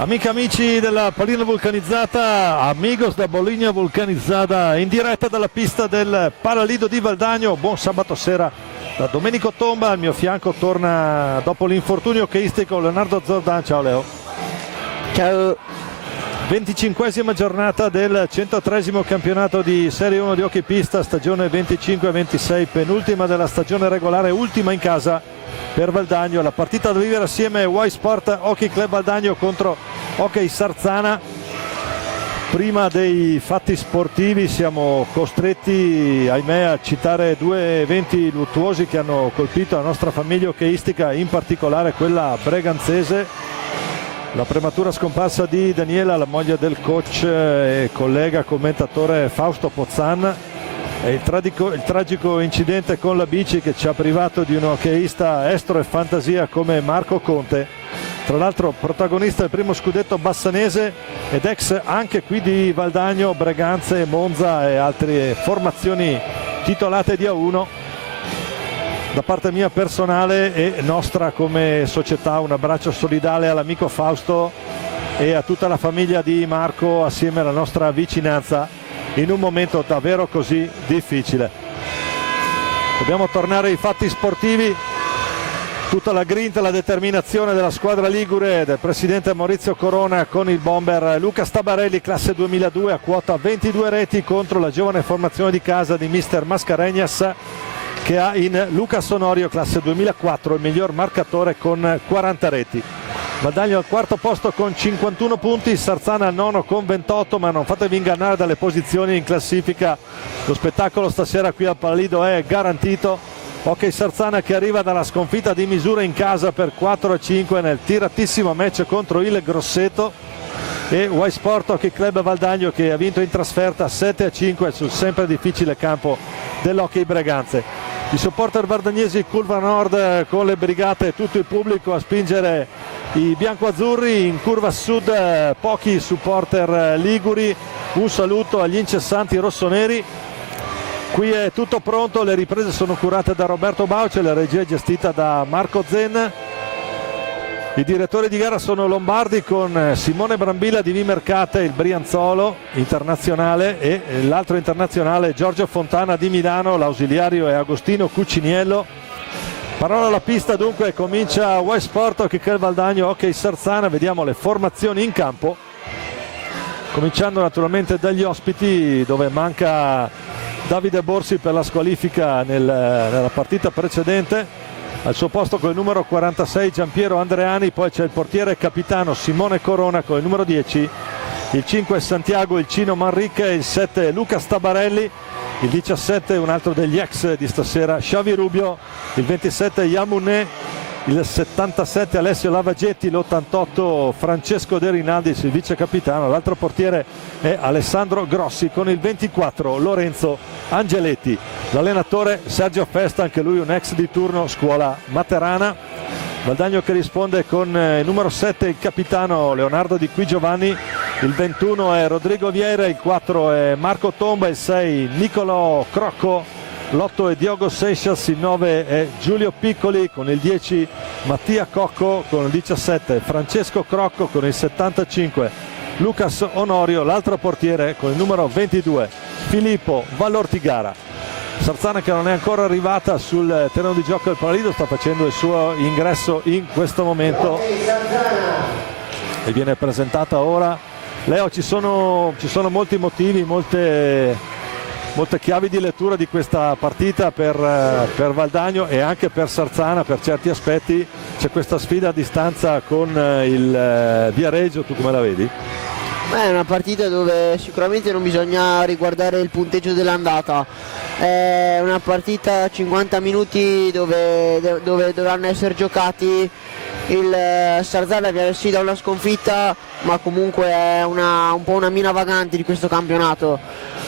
Amiche e amici della pallina vulcanizzata, amigos da Bologna vulcanizzata, in diretta dalla pista del Palalido di Valdagno. Buon sabato sera da Domenico Tomba. Al mio fianco torna dopo l'infortunio hockeyistico Leonardo Zordan. Ciao Leo. Ciao. 25esima giornata del 103esimo campionato di Serie 1 di hockey pista, stagione 25-26, penultima della stagione regolare, ultima in casa per Valdagno. La partita da vivere assieme Y Sport Hockey Club Valdagno contro Hockey Sarzana. Prima dei fatti sportivi siamo costretti, ahimè, a citare due eventi luttuosi che hanno colpito la nostra famiglia hockeyistica, in particolare quella breganzese. La prematura scomparsa di Daniela, la moglie del coach e collega commentatore Fausto Pozzan, e il tragico incidente con la bici che ci ha privato di un hockeyista estro e fantasia come Marco Conte, tra l'altro protagonista del primo scudetto bassanese ed ex anche qui di Valdagno, Breganze, Monza e altre formazioni titolate di A1. Da parte mia personale e nostra come società un abbraccio solidale all'amico Fausto e a tutta la famiglia di Marco, assieme alla nostra vicinanza in un momento davvero così difficile. Dobbiamo tornare ai fatti sportivi. Tutta la grinta e la determinazione della squadra ligure del presidente Maurizio Corona con il bomber Luca Stabarelli, classe 2002, a quota 22 reti contro la giovane formazione di casa di mister Mascarenhas, che ha in Lucas Onorio, classe 2004, il miglior marcatore con 40 reti. Valdagno al quarto posto con 51 punti, Sarzana al nono con 28, ma non fatevi ingannare dalle posizioni in classifica, lo spettacolo stasera qui al Palalido è garantito. Hockey Sarzana che arriva dalla sconfitta di misura in casa per 4-5 nel tiratissimo match contro il Grosseto, e Y Sport Hockey Club Valdagno che ha vinto in trasferta 7-5 sul sempre difficile campo dell'Hockey Breganze. I supporter vardagnesi curva nord con le brigate e tutto il pubblico a spingere i biancoazzurri. In curva sud pochi supporter liguri. Un saluto agli incessanti rossoneri. Qui è tutto pronto, le riprese sono curate da Roberto Bauce, la regia è gestita da Marco Zen. I direttori di gara sono lombardi con Simone Brambilla di Vimercate, il Brianzolo internazionale, e l'altro internazionale Giorgio Fontana di Milano, l'ausiliario è Agostino Cuciniello. Parola alla pista dunque, comincia Y Sport Hockey Club Valdagno Hockey Sarzana. Vediamo le formazioni in campo, cominciando naturalmente dagli ospiti, dove manca Davide Borsi per la squalifica nella partita precedente. Al suo posto con il numero 46 Giampiero Andreani, poi c'è il portiere capitano Simone Corona con il numero 10, il 5 Santiago il Cino Manrique, il 7 Luca Stabarelli, il 17 un altro degli ex di stasera Xavi Rubio, il 27 Yamuné, il 77 Alessio Lavagetti, l'88 Francesco De Rinaldis, il vice capitano. L'altro portiere è Alessandro Grossi con il 24 Lorenzo Angeletti, l'allenatore Sergio Festa, anche lui un ex di turno scuola materana. Valdagno che risponde con il numero 7 il capitano Leonardo Di Qui Giovanni, il 21 è Rodrigo Vieira, il 4 è Marco Tomba, il 6 Nicolò Crocco, l'8 è Diogo Seixas, il 9 è Giulio Piccoli, con il 10 Mattia Cocco, con il 17 Francesco Crocco, con il 75 Lucas Onorio, l'altro portiere con il numero 22 Filippo Vallortigara. Sarzana che non è ancora arrivata sul terreno di gioco del Palalido, sta facendo il suo ingresso in questo momento e viene presentata ora. Leo, ci sono molti motivi, molte chiavi di lettura di questa partita per Valdagno e anche per Sarzana per certi aspetti. C'è questa sfida a distanza con il Viareggio, tu come la vedi? È una partita dove sicuramente non bisogna riguardare il punteggio dell'andata, è una partita a 50 minuti dove dovranno essere giocati. Il Sarzana viene sì da una sconfitta, ma comunque è un po' una mina vagante di questo campionato.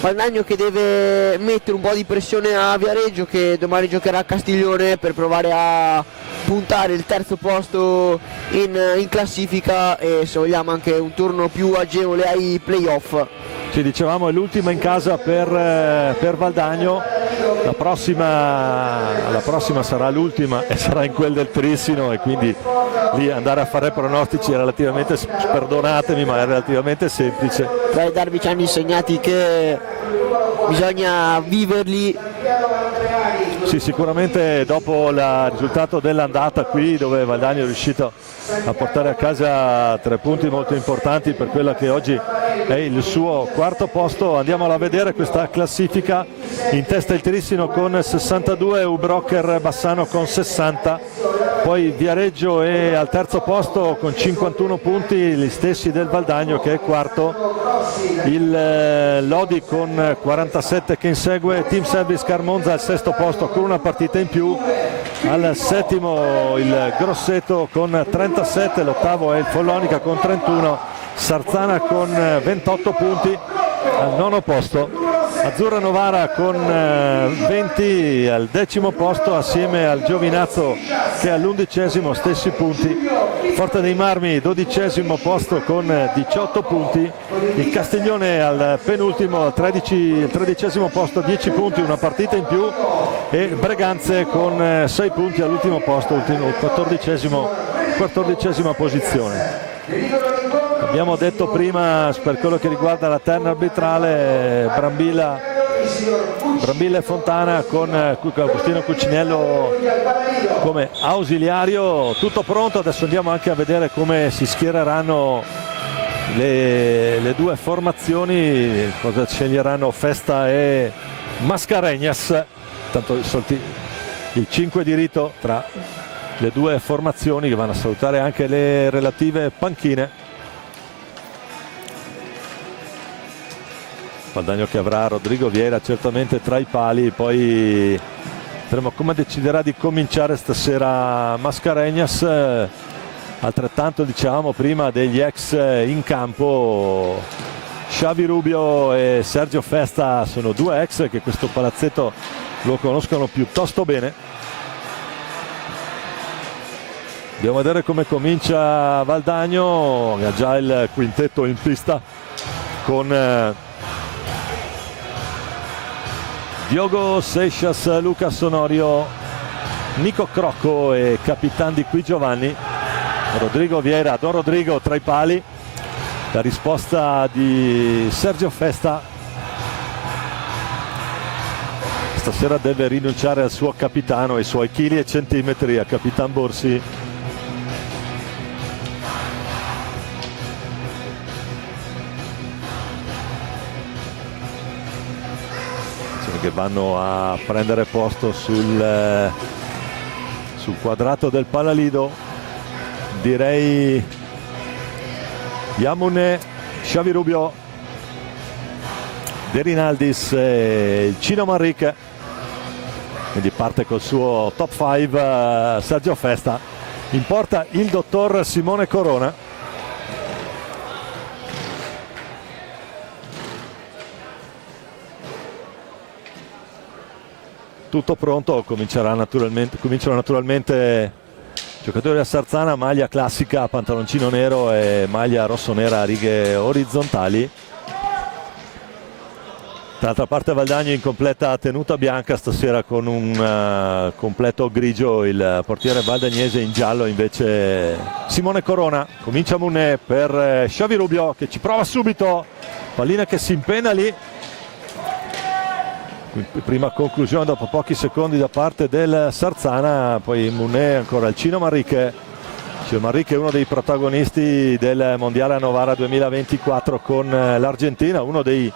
Valdagno che deve mettere un po' di pressione a Viareggio, che domani giocherà a Castiglione, per provare a puntare il terzo posto in classifica e, se vogliamo, anche un turno più agevole ai playoff. ci dicevamo è l'ultima in casa per Valdagno, la prossima sarà l'ultima e sarà in quel del Trissino, e quindi lì andare a fare pronostici è relativamente, perdonatemi, ma è relativamente semplice. I derby ci hanno insegnati che bisogna viverli. Sì, sicuramente dopo il risultato dell'andata qui, dove Valdagno è riuscito a portare a casa 3 punti molto importanti per quella che oggi è il suo quarto posto, andiamo a vedere questa classifica. In testa il Trissino con 62, Ubrocker Bassano con 60, poi Viareggio è al terzo posto con 51 punti, gli stessi del Valdagno che è quarto, il Lodi con 47 che insegue, Team Service Carmonza al sesto posto con una partita in più, al settimo il Grosseto con 37, l'ottavo è il Follonica con 31, Sarzana con 28 punti al nono posto, Azzurra Novara con 20 al decimo posto assieme al Giovinazzo che è all'11esimo, stessi punti, Forte dei Marmi 12esimo posto con 18 punti, il Castiglione al penultimo al 13esimo posto 10 punti, una partita in più, e Breganze con 6 punti all'ultimo posto, 14esima posizione. Abbiamo detto prima, per quello che riguarda la terna arbitrale, Brambilla e Fontana con Agostino Cucinello come ausiliario, tutto pronto. Adesso andiamo anche a vedere come si schiereranno le due formazioni, cosa sceglieranno Festa e Mascarenhas, tanto il 5 di rito tra le due formazioni che vanno a salutare anche le relative panchine. Valdagno che avrà Rodrigo Vieira certamente tra i pali, poi vedremo come deciderà di cominciare stasera Mascarenhas, altrettanto diciamo prima degli ex in campo. Xavi Rubio e Sergio Festa sono due ex che questo palazzetto lo conoscono piuttosto bene. Andiamo a vedere come comincia Valdagno, che ha già il quintetto in pista con Diogo Seixas, Lucas Sonorio, Nico Crocco e Capitan di Qui Giovanni, Rodrigo Vieira, Don Rodrigo tra i pali. La risposta di Sergio Festa: stasera deve rinunciare al suo capitano, ai suoi chili e centimetri, a Capitan Borsi. Che vanno a prendere posto sul quadrato del Palalido, direi Yamune, Xavi Rubio, De Rinaldis e il Cino Manrique. Quindi parte col suo top 5 Sergio Festa, in porta il dottor Simone Corona. Tutto pronto, cominciano naturalmente giocatori a Sarzana, maglia classica, pantaloncino nero e maglia rosso-nera a righe orizzontali. D'altra parte Valdagno in completa tenuta bianca stasera con un completo grigio, il portiere valdagnese in giallo invece Simone Corona. Comincia Munè per Xavi Rubio che ci prova subito, pallina che si impenna lì. Prima conclusione dopo pochi secondi da parte del Sarzana, poi Munè ancora il Cino Manrique. Cino Manrique è uno dei protagonisti del Mondiale a Novara 2024 con l'Argentina, uno dei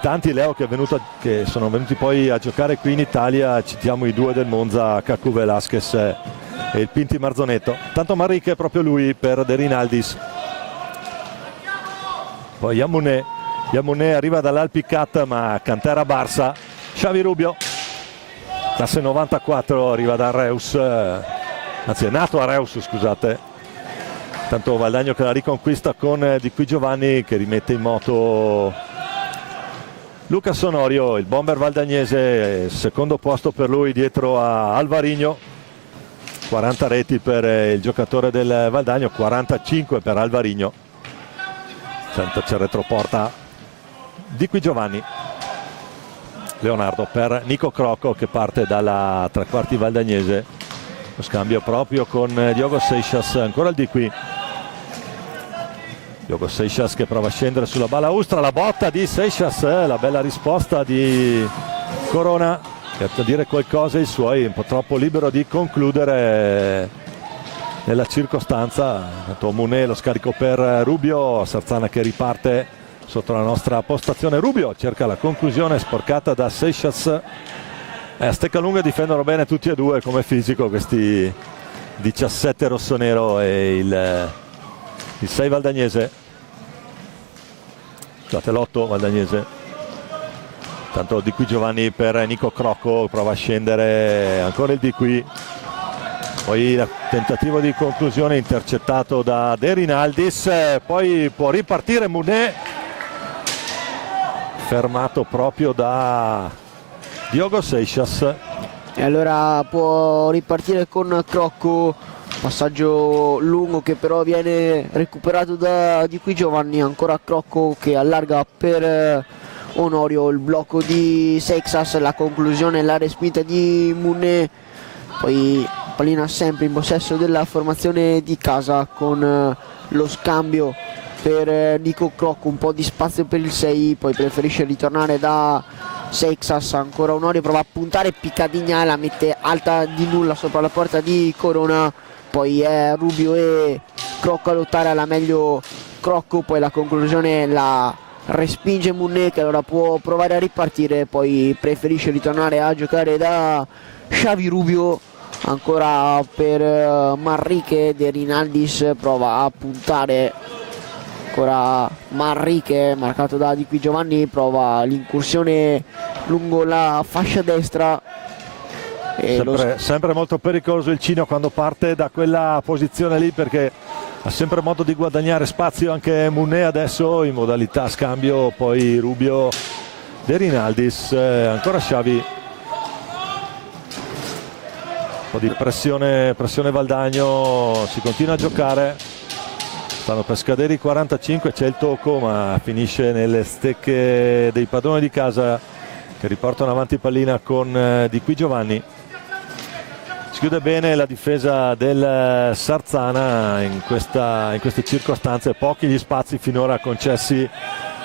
tanti, Leo, che sono venuti poi a giocare qui in Italia. Citiamo i due del Monza, Cacu Velasquez e il Pinti Marzonetto. Tanto Manrique è proprio lui per De Rinaldis. Poi Yamune arriva dall'Alpicat ma cantera Barça. Xavi Rubio, classe 94, arriva da Reus, anzi è nato a Reus, scusate. Tanto Valdagno che la riconquista con Di Qui Giovanni che rimette in moto Luca Sonorio, il bomber valdagnese, secondo posto per lui dietro a Alvarino. 40 reti per il giocatore del Valdagno, 45 per Alvarino. Senta, c'è retroporta Di qui Giovanni. Leonardo per Nico Crocco che parte dalla tre quarti valdagnese. Lo scambio proprio con Diogo Seixas, ancora il Di qui. Diogo Seixas che prova a scendere sulla balaustra, la botta di Seixas, la bella risposta di Corona, che a dire qualcosa i suoi, un po' troppo libero di concludere nella circostanza. Mounet lo scarico per Rubio, Sarzana che riparte sotto la nostra postazione. Rubio cerca la conclusione sporcata da Seixas. A stecca lunga difendono bene tutti e due come fisico questi 17 rossonero e il 6 valdagnese, scusate l'8 valdagnese. Tanto Di qui Giovanni per Nico Crocco, prova a scendere ancora il Di qui, poi il tentativo di conclusione intercettato da De Rinaldis, poi può ripartire Mounet, fermato proprio da Diogo Seixas. E allora può ripartire con Crocco, passaggio lungo che però viene recuperato da Di qui Giovanni, ancora Crocco che allarga per Onorio, il blocco di Seixas, la conclusione, la respinta di Mounet, poi pallina sempre in possesso della formazione di casa con lo scambio per Nico Crocco, un po' di spazio per il 6, poi preferisce ritornare da Seixas, ancora Onorio prova a puntare, Piccadigna la mette alta di nulla sopra la porta di Corona, poi è Rubio e Crocco a lottare, alla meglio Crocco, poi la conclusione la respinge Mounet che allora può provare a ripartire, poi preferisce ritornare a giocare da Xavi Rubio, ancora per Manrique. De Rinaldis prova a puntare, ancora Manrique marcato da Di qui Giovanni, prova l'incursione lungo la fascia destra. Sempre molto pericoloso il Cino quando parte da quella posizione lì, perché ha sempre modo di guadagnare spazio. Anche Mounet adesso in modalità scambio, poi Rubio, De Rinaldis, ancora Xavi, un po' di pressione Valdagno, si continua a giocare, stanno per scadere i 45, c'è il tocco ma finisce nelle stecche dei padroni di casa che riportano avanti pallina con Di qui Giovanni. Si chiude bene la difesa del Sarzana in queste circostanze, pochi gli spazi finora concessi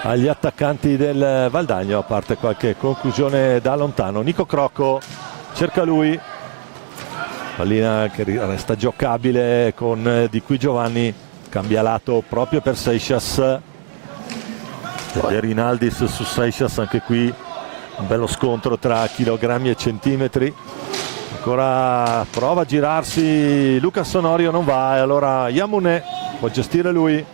agli attaccanti del Valdagno, a parte qualche conclusione da lontano. Nico Crocco cerca lui, pallina che resta giocabile con Di qui Giovanni, cambia lato proprio per Seixas, De Rinaldis su Seixas, anche qui un bello scontro tra chilogrammi e centimetri. Ancora prova a girarsi Lucas Onorio, non va, e allora Mounet può gestire lui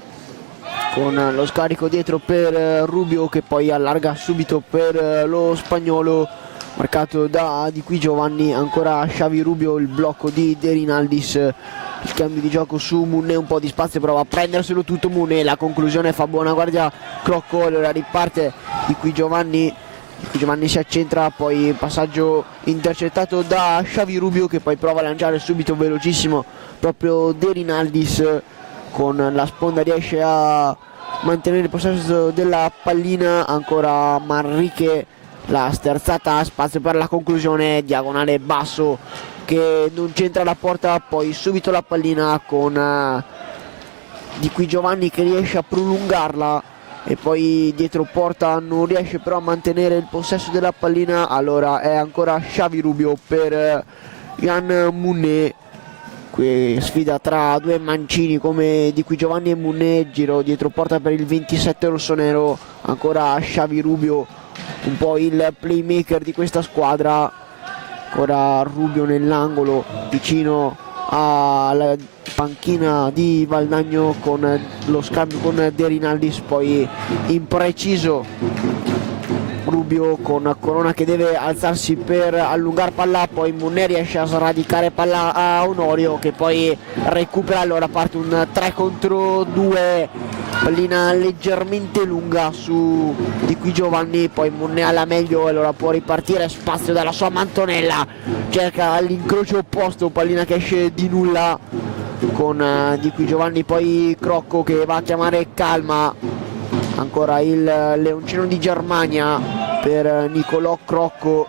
con lo scarico dietro per Rubio che poi allarga subito per lo spagnolo marcato da Di qui Giovanni, ancora Xavi Rubio, il blocco di De Rinaldis, il cambio di gioco su Mounet, un po' di spazio, prova a prenderselo tutto Mounet, la conclusione fa buona guardia Crocco, allora riparte Di qui Giovanni si accentra, poi passaggio intercettato da Xavi Rubio che poi prova a lanciare subito velocissimo proprio De Rinaldis, con la sponda riesce a mantenere il possesso della pallina, ancora Manrique, la sterzata, spazio per la conclusione, diagonale basso che non c'entra la porta, poi subito la pallina con Di qui Giovanni che riesce a prolungarla e poi dietro porta non riesce però a mantenere il possesso della pallina, allora è ancora Xavi Rubio per Yann Mounet, qui sfida tra due mancini come Di qui Giovanni e Mounet, giro dietro porta per il 27 rossonero, ancora Xavi Rubio, un po' il playmaker di questa squadra, ancora Rubio nell'angolo vicino alla panchina di Valdagno con lo scambio con De Rinaldis, poi impreciso Rubio con Corona che deve alzarsi per allungare palla, poi Mounet riesce a sradicare palla a Onorio che poi recupera, allora parte un 3 contro 2, pallina leggermente lunga su Di qui Giovanni, poi Mounet alla meglio, allora può ripartire, spazio dalla sua mantonella, cerca l'incrocio opposto, pallina che esce di nulla con Di qui Giovanni, poi Crocco che va a chiamare calma, ancora il leoncino di Germania per Nicolò Crocco,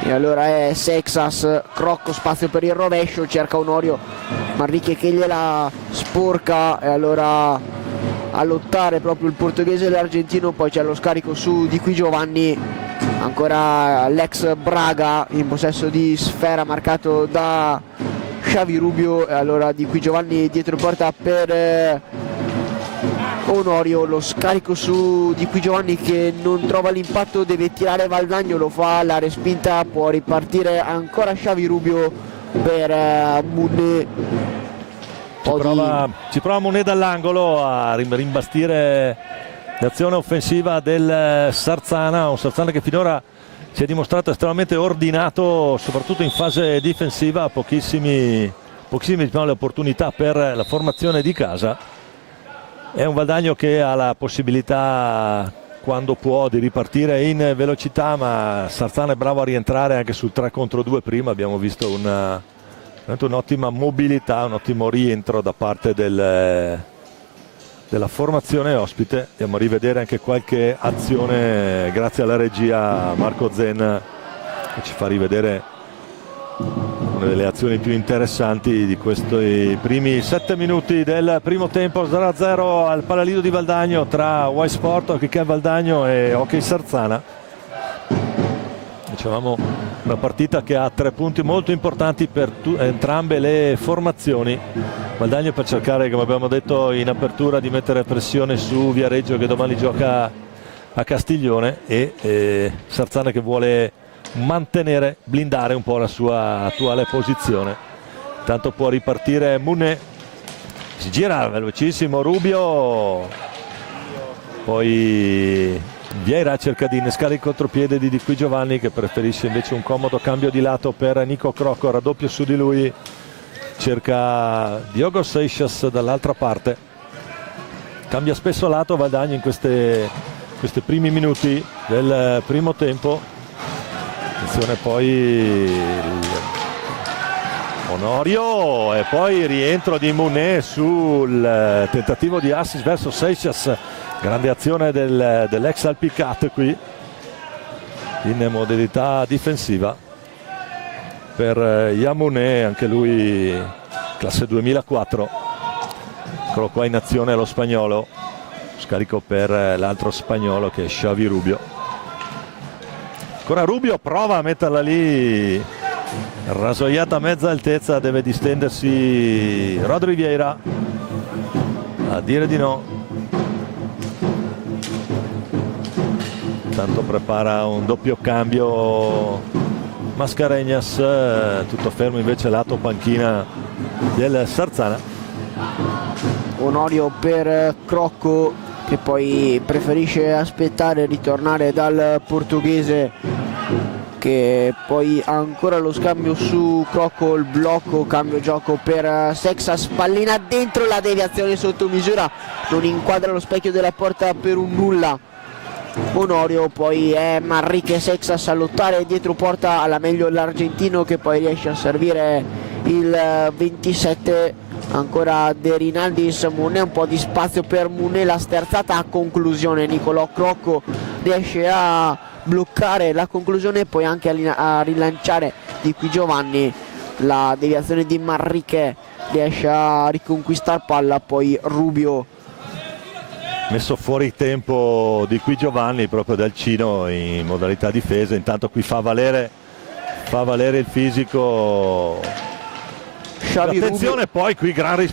e allora è Seixas, Crocco, spazio per il rovescio, cerca Onorio Manrique che gliela sporca, e allora a lottare proprio il portoghese e l'argentino. Poi c'è lo scarico su Di Qui Giovanni, ancora l'ex Braga in possesso di sfera, marcato da Xavi Rubio, e allora Di Qui Giovanni dietro porta per Onorio, lo scarico su Di Qui Giovanni che non trova l'impatto, deve tirare Valdagno, lo fa, la respinta, può ripartire ancora Xavi Rubio per Munné. Ci prova Munné dall'angolo a rimbastire l'azione offensiva del Sarzana, un Sarzana che finora si è dimostrato estremamente ordinato soprattutto in fase difensiva, pochissime diciamo, le opportunità per la formazione di casa. È un Valdagno che ha la possibilità, quando può, di ripartire in velocità, ma Sarzana è bravo a rientrare anche sul 3 contro 2 prima. Abbiamo visto un'ottima mobilità, un ottimo rientro da parte della formazione ospite. Andiamo a rivedere anche qualche azione grazie alla regia Marco Zen, che ci fa rivedere una delle azioni più interessanti di questi primi 7 minuti del primo tempo. 0-0 al Palalido di Valdagno tra Y Sport, Hockey Valdagno e Hockey Sarzana. Dicevamo una partita che ha 3 punti molto importanti per entrambe le formazioni. Valdagno per cercare, come abbiamo detto in apertura, di mettere pressione su Viareggio che domani gioca a Castiglione, e Sarzana che vuole blindare un po' la sua attuale posizione. Tanto può ripartire Munné, si gira velocissimo Rubio, poi Vieira cerca di innescare il contropiede di Qui Giovanni, che preferisce invece un comodo cambio di lato per Nico Crocco, raddoppio su di lui, cerca Diogo Seixas dall'altra parte. Cambia spesso lato Valdagno in questi primi minuti del primo tempo. Attenzione poi Onorio, e poi rientro di Munné sul tentativo di assist verso Seixas. Grande azione dell'ex Alpicat qui in modalità difensiva per Yamunè, anche lui classe 2004. Eccolo qua in azione lo spagnolo, scarico per l'altro spagnolo che è Xavi Rubio. Ancora Rubio, prova a metterla lì, rasoiata a mezza altezza, deve distendersi Rodri Vieira a dire di no. Tanto prepara un doppio cambio Mascarenhas, tutto fermo invece lato panchina del Sarzana. Onorio per Crocco, che poi preferisce aspettare e ritornare dal portoghese, che poi ha ancora lo scambio su Crocco, il blocco, cambio gioco per Seixas, pallina dentro, la deviazione sotto misura, non inquadra lo specchio della porta per un nulla. Onorio, poi è Manrique Seixas a lottare dietro porta, alla meglio l'argentino che poi riesce a servire il 27. Ancora De Rinaldis, Munné, un po' di spazio per Munné, la sterzata a conclusione, Nicolò Crocco riesce a bloccare la conclusione e poi anche a rilanciare Di Qui Giovanni, la deviazione di Manrique riesce a riconquistare palla, poi Rubio. Messo fuori tempo Di Qui Giovanni proprio dal Cino in modalità difesa, intanto qui fa valere il fisico. Attenzione poi qui gran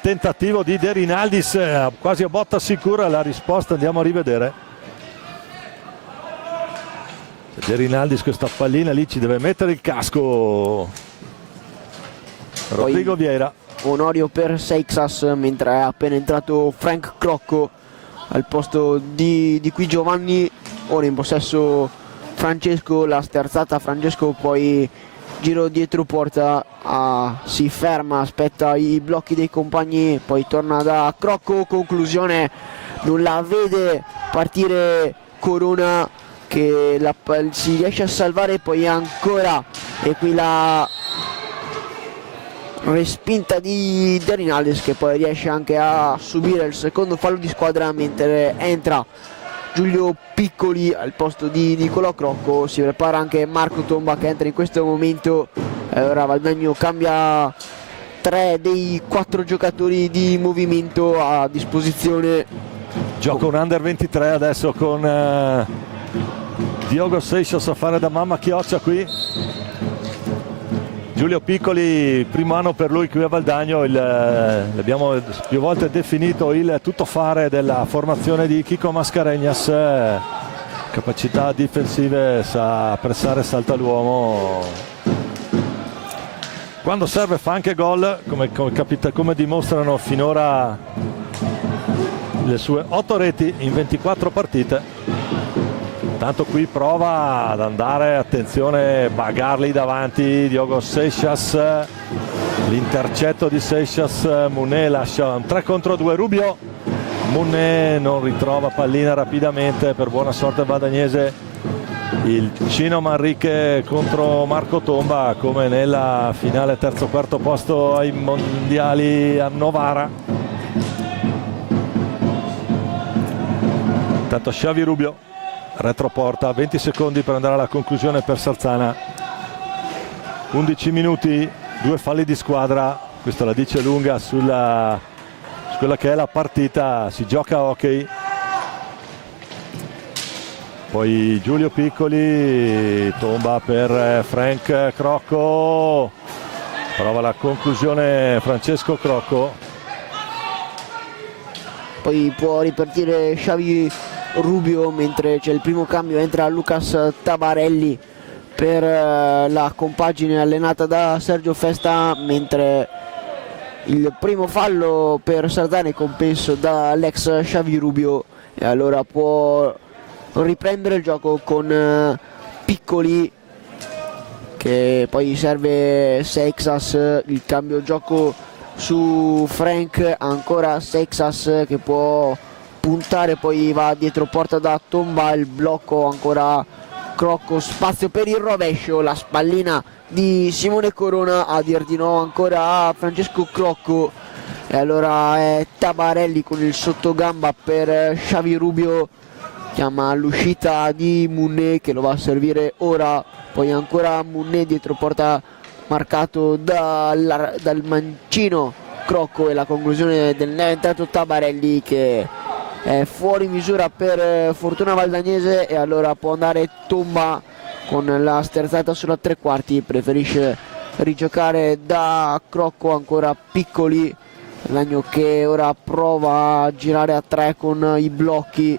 tentativo di De Rinaldis, quasi a botta sicura la risposta, andiamo a rivedere. De Rinaldis questa pallina lì ci deve mettere il casco. Rodrigo Vieira. Onorio per Seixas, mentre è appena entrato Frank Crocco al posto di Qui Giovanni. Ora in possesso Francesco, la sterzata Francesco, poi giro dietro porta, si ferma, aspetta i blocchi dei compagni, poi torna da Crocco, conclusione, non la vede partire Corona, che si riesce a salvare, poi ancora, e qui la respinta di Rinaldes, che poi riesce anche a subire il secondo fallo di squadra, mentre entra Giulio Piccoli al posto di Nicolò Crocco. Si prepara anche Marco Tomba, che entra in questo momento. Ora Valdagno cambia 3 dei 4 giocatori di movimento a disposizione. Gioca un under 23 adesso con Diogo Seixas a fare da mamma chioccia qui. Giulio Piccoli, primo anno per lui qui a Valdagno, l'abbiamo più volte definito il tuttofare della formazione di Chico Mascarenhas. Capacità difensive, sa pressare, salta l'uomo. Quando serve fa anche gol, come dimostrano finora le sue 8 reti in 24 partite. Tanto qui prova ad andare, attenzione, Bagarli davanti, Diogo Seixas, l'intercetto di Seixas, Muné lascia un 3 contro 2, Rubio, Muné non ritrova pallina rapidamente, per buona sorte Valdagnese, il Cino Manrique contro Marco Tomba, come nella finale terzo quarto posto ai mondiali a Novara. Intanto Xavi Rubio, retroporta, 20 secondi per andare alla conclusione per Sarzana, 11 minuti, 2 falli di squadra, questo la dice lunga su quella che è la partita. Si gioca a hockey. Poi Giulio Piccoli, tomba per Frank Crocco, prova la conclusione Francesco Crocco. Poi può ripartire Xavi Rubio, mentre c'è il primo cambio, entra Lucas Tabarelli per la compagine allenata da Sergio Festa, mentre il primo fallo per Sarzana è compenso dall'ex Xavi Rubio, e allora può riprendere il gioco con Piccoli, che poi serve Seixas, il cambio gioco su Frank, ancora Seixas che può puntare, poi va dietro porta da Tomba, il blocco ancora Crocco, spazio per il rovescio, la spallina di Simone Corona a dir di no ancora a Francesco Crocco, e allora è Tabarelli con il sottogamba per Xavi Rubio, chiama l'uscita di Muné che lo va a servire ora, poi ancora Muné dietro porta marcato dal mancino Crocco, e la conclusione del neoentrato Tabarelli che è fuori misura per Fortuna Valdagnese, e allora può andare Tomba con la sterzata sulla tre quarti, preferisce rigiocare da Crocco, ancora Piccoli, Lagno che ora prova a girare a 3 con i blocchi,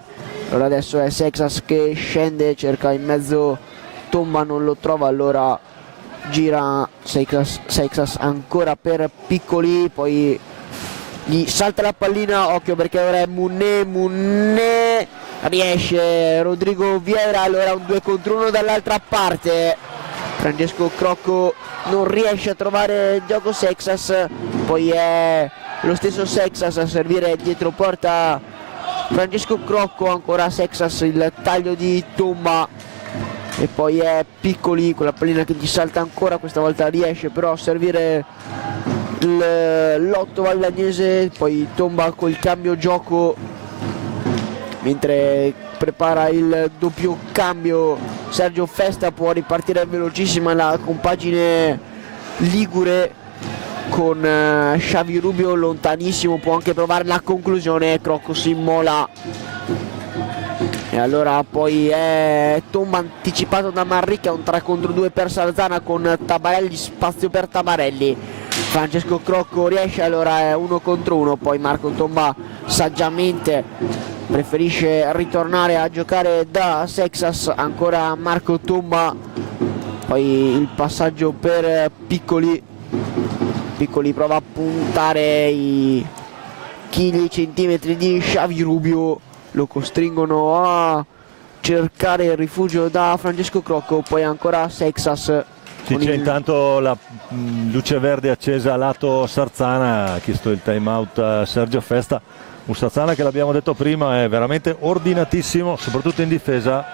allora adesso è Seixas che scende, cerca in mezzo Tomba, non lo trova, allora gira Seixas ancora per Piccoli, poi gli salta la pallina, occhio perché ora è Muné riesce Rodrigo Vieira, allora un 2 contro 1 dall'altra parte, Francesco Crocco non riesce a trovare Diogo Seixas, poi è lo stesso Seixas a servire dietro porta Francesco Crocco, ancora Seixas, il taglio di Tomba, e poi è Piccoli con la pallina che gli salta ancora, questa volta riesce però a servire l'otto Valdagnese, poi Tomba col cambio gioco, mentre prepara il doppio cambio Sergio Festa, può ripartire velocissima la compagine ligure con Xavi Rubio lontanissimo, può anche provare la conclusione, Crocco si immola, e allora poi è Tomba anticipato da Manrique, un 3 contro 2 per Sarzana con Tabarelli, spazio per Tabarelli, Francesco Crocco riesce, allora è 1 contro 1, poi Marco Tomba saggiamente preferisce ritornare a giocare da Seixas, ancora Marco Tomba, poi il passaggio per Piccoli prova a puntare i chili e centimetri di Xavi Rubio, lo costringono a cercare il rifugio da Francesco Crocco, poi ancora Seixas. Sì, c'è intanto la luce verde accesa a lato Sarzana, ha chiesto il time out Sergio Festa, un Sarzana che l'abbiamo detto prima è veramente ordinatissimo, soprattutto in difesa,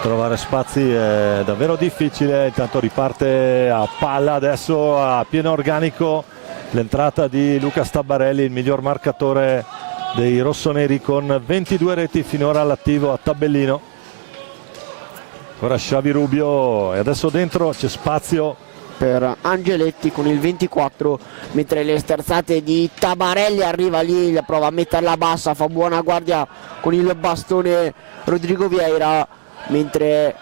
trovare spazi è davvero difficile, intanto riparte a palla adesso a pieno organico l'entrata di Luca Stabbarelli, il miglior marcatore dei rossoneri, con 22 reti finora all'attivo a tabellino. Ora Xavi Rubio, e adesso dentro c'è spazio per Angeletti con il 24, mentre le sterzate di Tabarelli, arriva lì, prova a metterla bassa, fa buona guardia con il bastone Rodrigo Vieira, mentre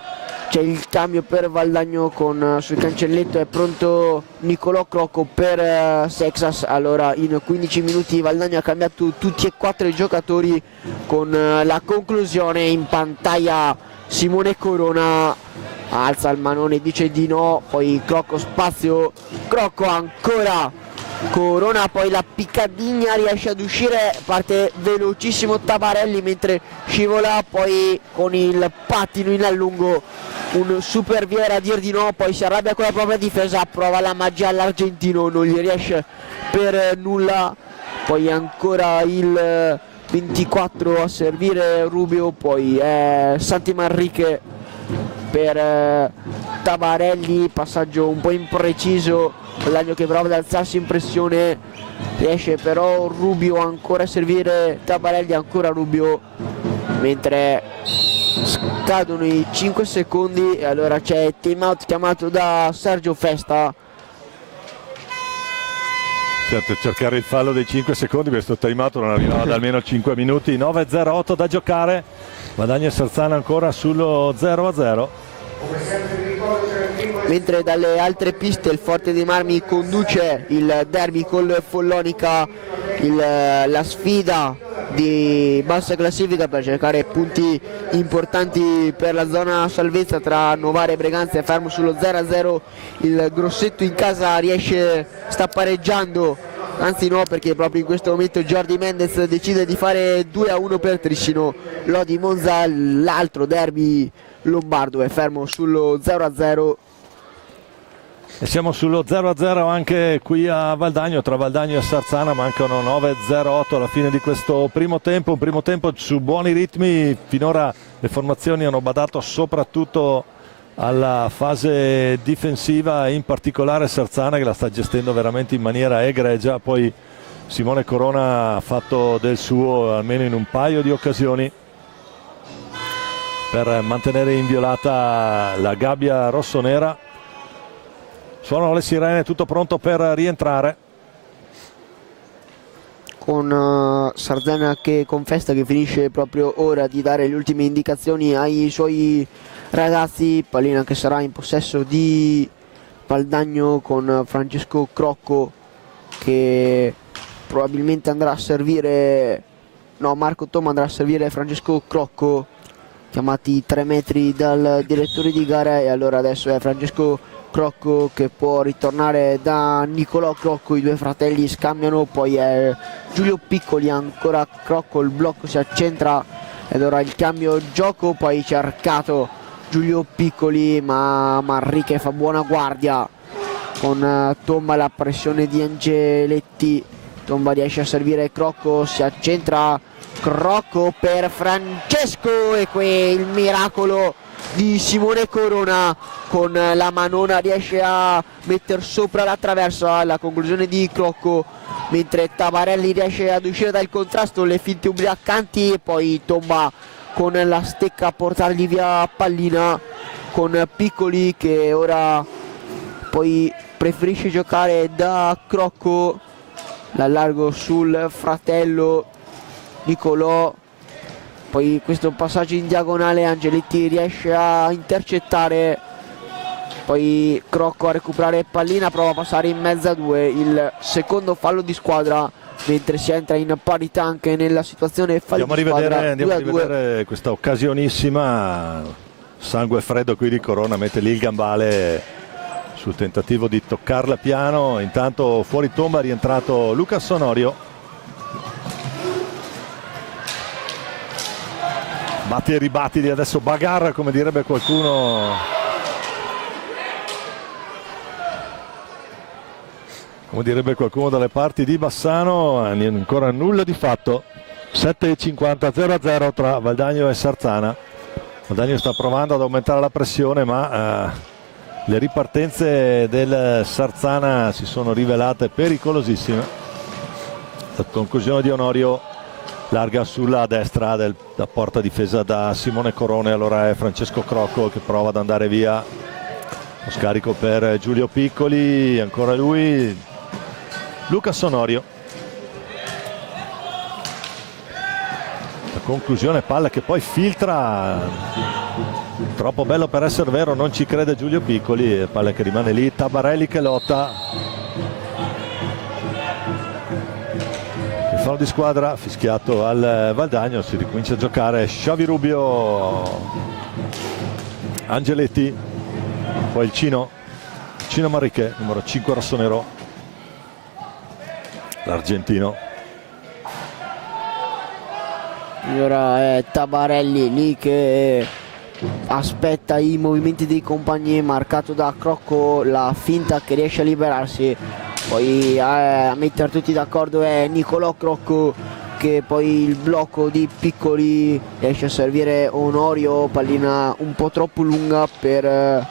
c'è il cambio per Valdagno sul cancelletto, è pronto Nicolò Crocco per Sexas. Allora in 15 minuti Valdagno ha cambiato tutti e 4 i giocatori, con la conclusione in pantalla Simone Corona alza il manone, dice di no, poi Crocco spazio, Crocco ancora Corona, poi la piccadigna, riesce ad uscire, parte velocissimo Tabarelli mentre scivola, poi con il pattino in allungo un super Vieira a dir di no, poi si arrabbia con la propria difesa, prova la magia all'argentino, non gli riesce per nulla, poi ancora il 24 a servire Rubio, poi Santi Manrique per Tabarelli, passaggio un po' impreciso, Valdagno che prova ad alzarsi in pressione, riesce però Rubio ancora a servire Tabarelli, ancora Rubio, mentre scadono i 5 secondi e allora c'è time out chiamato da Sergio Festa. Certo, cercare il fallo dei 5 secondi, questo time out non arrivava da almeno 5 minuti. 9:08 da giocare, Valdagno e Sarzana ancora sul 0-0. Mentre dalle altre piste il Forte dei Marmi conduce il derby col Follonica, la sfida di bassa classifica per cercare punti importanti per la zona salvezza tra Novara e Breganza, è fermo sullo 0-0. Il Grosseto in casa sta pareggiando, anzi no, perché proprio in questo momento Jordi Mendez decide di fare 2-1 per Trissino. Lodi Monza, l'altro derby lombardo, è fermo sullo 0-0. E siamo sullo 0-0 anche qui a Valdagno, tra Valdagno e Sarzana. Mancano 9:08 alla fine di questo primo tempo, un primo tempo su buoni ritmi. Finora le formazioni hanno badato soprattutto alla fase difensiva, in particolare Sarzana che la sta gestendo veramente in maniera egregia. Poi Simone Corona ha fatto del suo almeno in un paio di occasioni per mantenere inviolata la gabbia rossonera. Suonano le sirene, tutto pronto per rientrare. Con Sarzana con Festa che finisce proprio ora di dare le ultime indicazioni ai suoi ragazzi. Pallina che sarà in possesso di Valdagno, con Francesco Crocco che probabilmente andrà a servire, no, Marco Toma andrà a servire Francesco Crocco, chiamati 3 metri dal direttore di gara, e allora adesso è Francesco Crocco che può ritornare da Nicolò Crocco, i due fratelli scambiano, poi è Giulio Piccoli, ancora Crocco, il blocco si accentra ed ora il cambio gioco, poi cercato Giulio Piccoli ma Manrique fa buona guardia con Tomba, la pressione di Angeletti, Tomba riesce a servire Crocco, si accentra Crocco per Francesco e il miracolo di Simone Corona con la manona riesce a mettere sopra la traversa, la conclusione di Crocco, mentre Tabarelli riesce ad uscire dal contrasto, le finte ubriacanti e poi Tomba con la stecca a portargli via pallina, con Piccoli che ora poi preferisce giocare da Crocco, l'allargo sul fratello Nicolò, poi questo passaggio in diagonale Angeletti riesce a intercettare, poi Crocco a recuperare pallina, prova a passare in mezzo a due, il secondo fallo di squadra, mentre si entra in parità anche nella situazione fallo di squadra. Andiamo a rivedere questa occasionissima, sangue freddo qui di Corona, mette lì il gambale sul tentativo di toccarla piano. Intanto fuori tomba è rientrato Luca Sonorio, batti e ribattili, adesso bagarra come direbbe qualcuno, dalle parti di Bassano. Ancora nulla di fatto, 7:50, 0-0 tra Valdagno e Sarzana. Valdagno sta provando ad aumentare la pressione ma le ripartenze del Sarzana si sono rivelate pericolosissime. La conclusione di Onorio larga sulla destra da porta difesa da Simone Corone. Allora è Francesco Crocco che prova ad andare via. Lo scarico per Giulio Piccoli, ancora lui, Lucas Onorio. La conclusione, palla che poi filtra, troppo bello per essere vero, non ci crede Giulio Piccoli, palla che rimane lì, Tabarelli che lotta. Il fallo di squadra fischiato al Valdagno, si ricomincia a giocare. Xavi Rubio, Angeletti, poi il Cino Manrique, numero 5 rossonero, l'argentino. Allora è Tabarelli lì che aspetta i movimenti dei compagni, marcato da Crocco, la finta che riesce a liberarsi, poi a mettere tutti d'accordo è Nicolò Crocco, che poi il blocco di Piccoli riesce a servire Onorio, pallina un po' troppo lunga per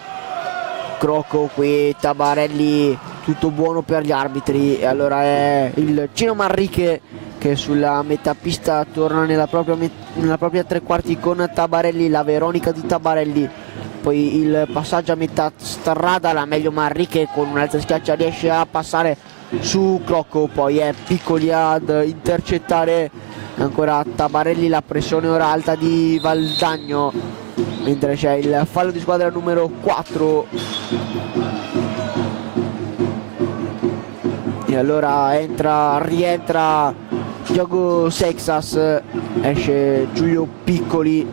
Crocco. Qui Tabarelli, tutto buono per gli arbitri, e allora è il Cino Manrique che sulla metà pista torna nella propria tre quarti con Tabarelli, la Veronica di Tabarelli, poi il passaggio a metà strada, la meglio Manrique con un'altra schiaccia riesce a passare su Crocco, poi è Piccoli ad intercettare ancora Tabarelli, la pressione ora alta di Valdagno, mentre c'è il fallo di squadra numero 4. E allora rientra Diogo Seixas, esce Giulio Piccoli,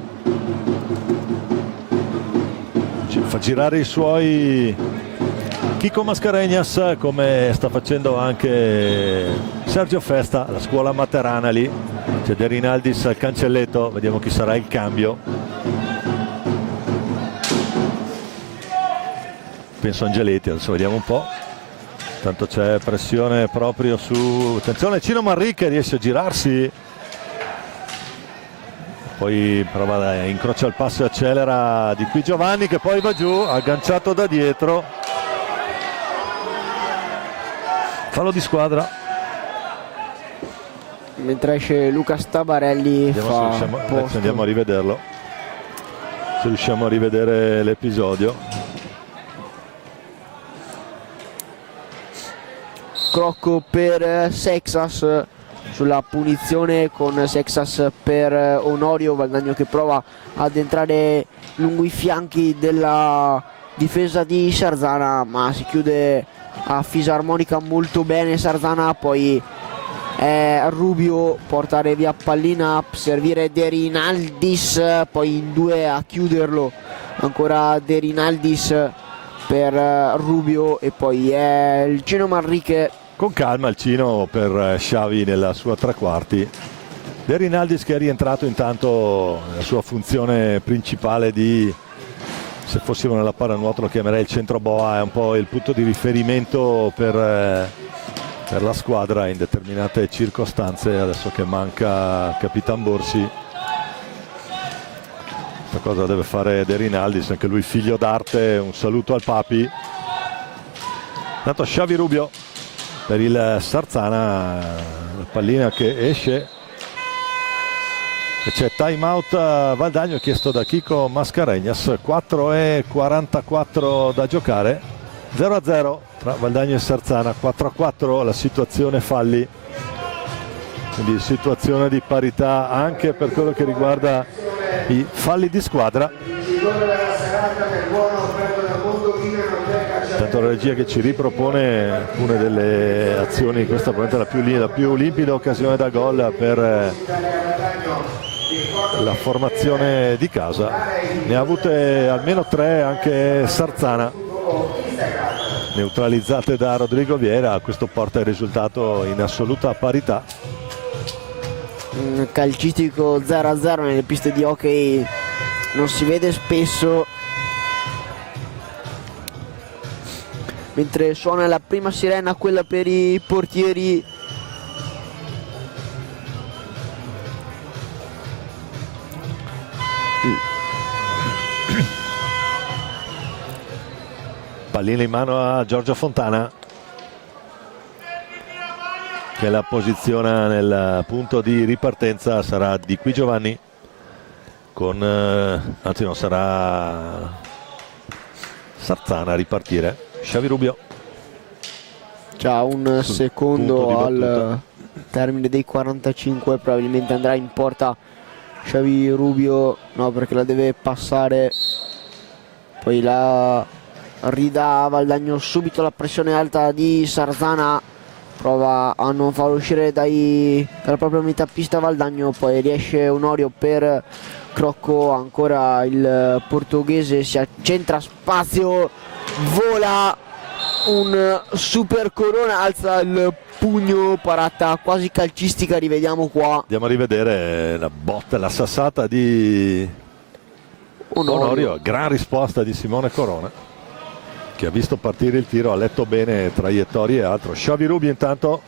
fa girare i suoi Chico Mascarenhas, come sta facendo anche Sergio Festa, la scuola materana lì. C'è De Rinaldis al cancelletto, vediamo chi sarà il cambio. Penso Angeletti, adesso vediamo un po'. Tanto c'è pressione proprio su, attenzione, Cino Manrique riesce a girarsi, poi prova, incrocia il passo e accelera di qui Giovanni, che poi va giù, agganciato da dietro. Fallo di squadra. Mentre esce Lucas Tabarelli, adesso andiamo a rivederlo, se riusciamo a rivedere l'episodio. Crocco per Seixas sulla punizione, con Seixas per Onorio. Valdagno che prova ad entrare lungo i fianchi della difesa di Sarzana, ma si chiude a fisarmonica molto bene Sarzana, poi Rubio portare via pallina, a servire De Rinaldis, poi in due a chiuderlo ancora De Rinaldis per Rubio, e poi è il Cino Manrique. Con calma il Cino per Xavi nella sua tre quarti. De Rinaldis che è rientrato intanto nella sua funzione principale di, se fossimo nella pallanuoto lo chiamerei il centro boa, è un po' il punto di riferimento per la squadra in determinate circostanze. Adesso che manca Capitan Borsi, questa cosa deve fare De Rinaldis, anche lui figlio d'arte. Un saluto al papi. Intanto Xavi Rubio per il Sarzana, la pallina che esce e c'è time out Valdagno chiesto da Chico Mascarenhas. 4:44 da giocare, 0-0 tra Valdagno e Sarzana, 4-4 la situazione falli, quindi situazione di parità anche per quello che riguarda i falli di squadra. Tanto la regia che ci ripropone alcune delle azioni, questa probabilmente la più limpida occasione da gol per la formazione di casa. Ne ha avute almeno 3 anche Sarzana, neutralizzate da Rodrigo Vieira. Questo porta il risultato in assoluta parità. Un calcistico 0-0 nelle piste di hockey non si vede spesso. Mentre suona la prima sirena, quella per i portieri. Pallina in mano a Giorgio Fontana, che la posiziona nel punto di ripartenza. Sarà Di Qui Giovanni con anzi no, sarà Sarzana a ripartire. Xavi Rubio Già un secondo al battuta. termine dei 45, probabilmente andrà in porta Xavi Rubio, no, perché la deve passare, poi la ridà Valdagno. Subito la pressione alta di Sarzana, prova a non far uscire dalla propria metà pista Valdagno, poi riesce Onorio per Crocco, ancora il portoghese si accentra, spazio, vola un super Corona, alza il pugno, parata quasi calcistica, rivediamo qua. Andiamo a rivedere la botta, la sassata di Onorio. Gran risposta di Simone Corona, che ha visto partire il tiro, ha letto bene traiettorie e altro. Xavi Rubio intanto,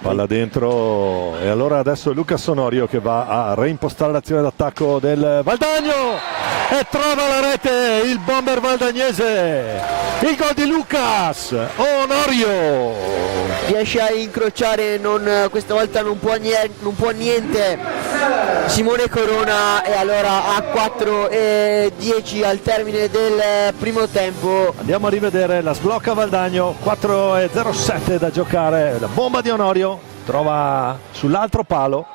palla dentro, e allora adesso è Lucas Onorio che va a reimpostare l'azione d'attacco del Valdagno e trova la rete il bomber valdagnese. Il gol di Lucas Onorio, riesce a incrociare, questa volta non può niente Simone Corona, e allora a 4:10 al termine del primo tempo. Andiamo a rivedere, la sblocca Valdagno, 4:07 da giocare, la bomba di Onorio, trova sull'altro palo.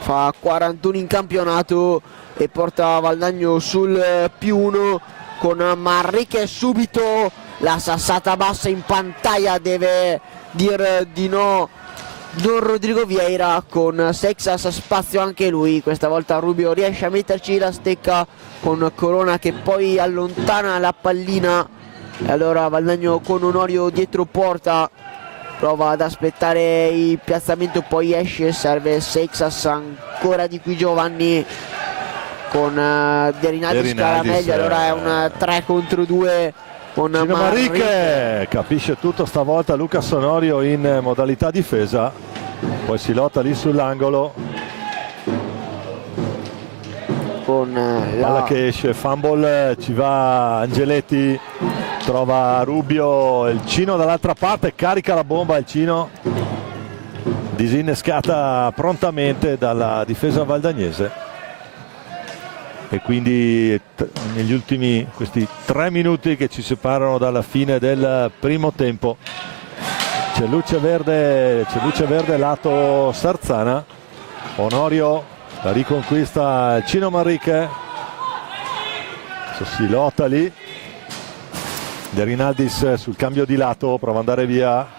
Fa 41 in campionato e porta Valdagno sul +1 con Manrique. Subito la sassata bassa in pantalla, deve dir di no Don Rodrigo Vieira, con Seixas spazio anche lui. Questa volta Rubio riesce a metterci la stecca con Corona che poi allontana la pallina, e allora Valdagno con Onorio dietro porta, prova ad aspettare il piazzamento, poi esce, serve Seixas, ancora Di Qui Giovanni con De Rinaldis che era meglio, allora è un 3 contro 2 con Manrique. Capisce tutto stavolta Lucas Onorio in modalità difesa, poi si lotta lì sull'angolo con palla che esce, fumble, ci va Angeletti, trova Rubio, il Cino dall'altra parte, carica la bomba il Cino, disinnescata prontamente dalla difesa valdagnese. E quindi negli ultimi questi 3 minuti che ci separano dalla fine del primo tempo c'è luce verde lato Sarzana. Onorio la riconquista il Cino Manrique, si lotta lì, De Rinaldis sul cambio di lato, prova ad andare via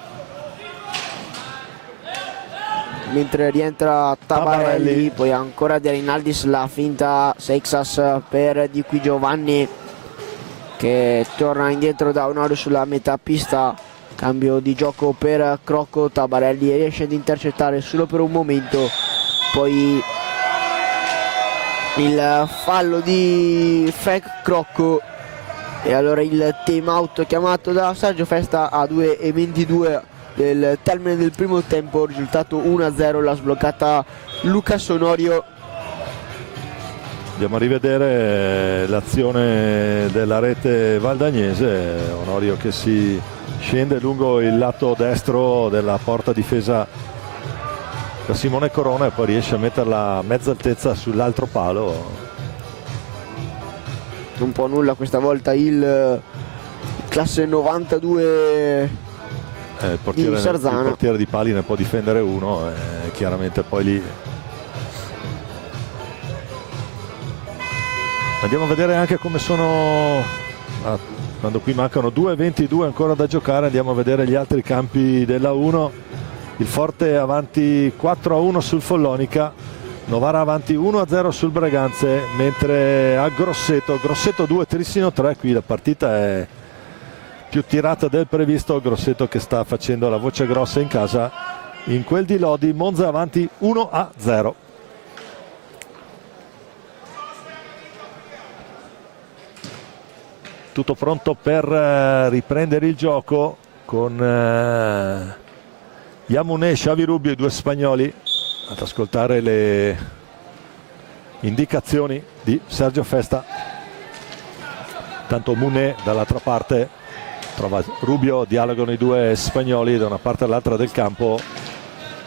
mentre rientra Tabarelli, poi ancora De Rinaldis, la finta Seixas per Di Qui Giovanni che torna indietro da Onorio sulla metà pista, cambio di gioco per Crocco, Tabarelli riesce ad intercettare solo per un momento, poi il fallo di Frank Crocco e allora il time out chiamato da Sergio Festa a 2:22 del termine del primo tempo, risultato 1-0, la sbloccata Lucas Onorio. Andiamo a rivedere l'azione della rete valdagnese. Onorio che si scende lungo il lato destro della porta difesa da Simone Corona e poi riesce a metterla a mezza altezza sull'altro palo. Non può nulla questa volta il classe 92 il portiere di pali ne può difendere uno, chiaramente poi lì andiamo a vedere anche come sono quando qui mancano 2:22 ancora da giocare. Andiamo a vedere gli altri campi della 1. Il Forte avanti 4-1 sul Follonica, Novara avanti 1-0 sul Breganze, mentre a Grosseto 2, Trissino 3. Qui la partita è più tirata del previsto, Grosseto che sta facendo la voce grossa in casa in quel di Lodi. Monza avanti 1-0. Tutto pronto per riprendere il gioco con Yamune e Xavi Rubio, i due spagnoli, ad ascoltare indicazioni di Sergio Festa. Tanto Munet dall'altra parte trova Rubio, dialogano i due spagnoli da una parte all'altra del campo.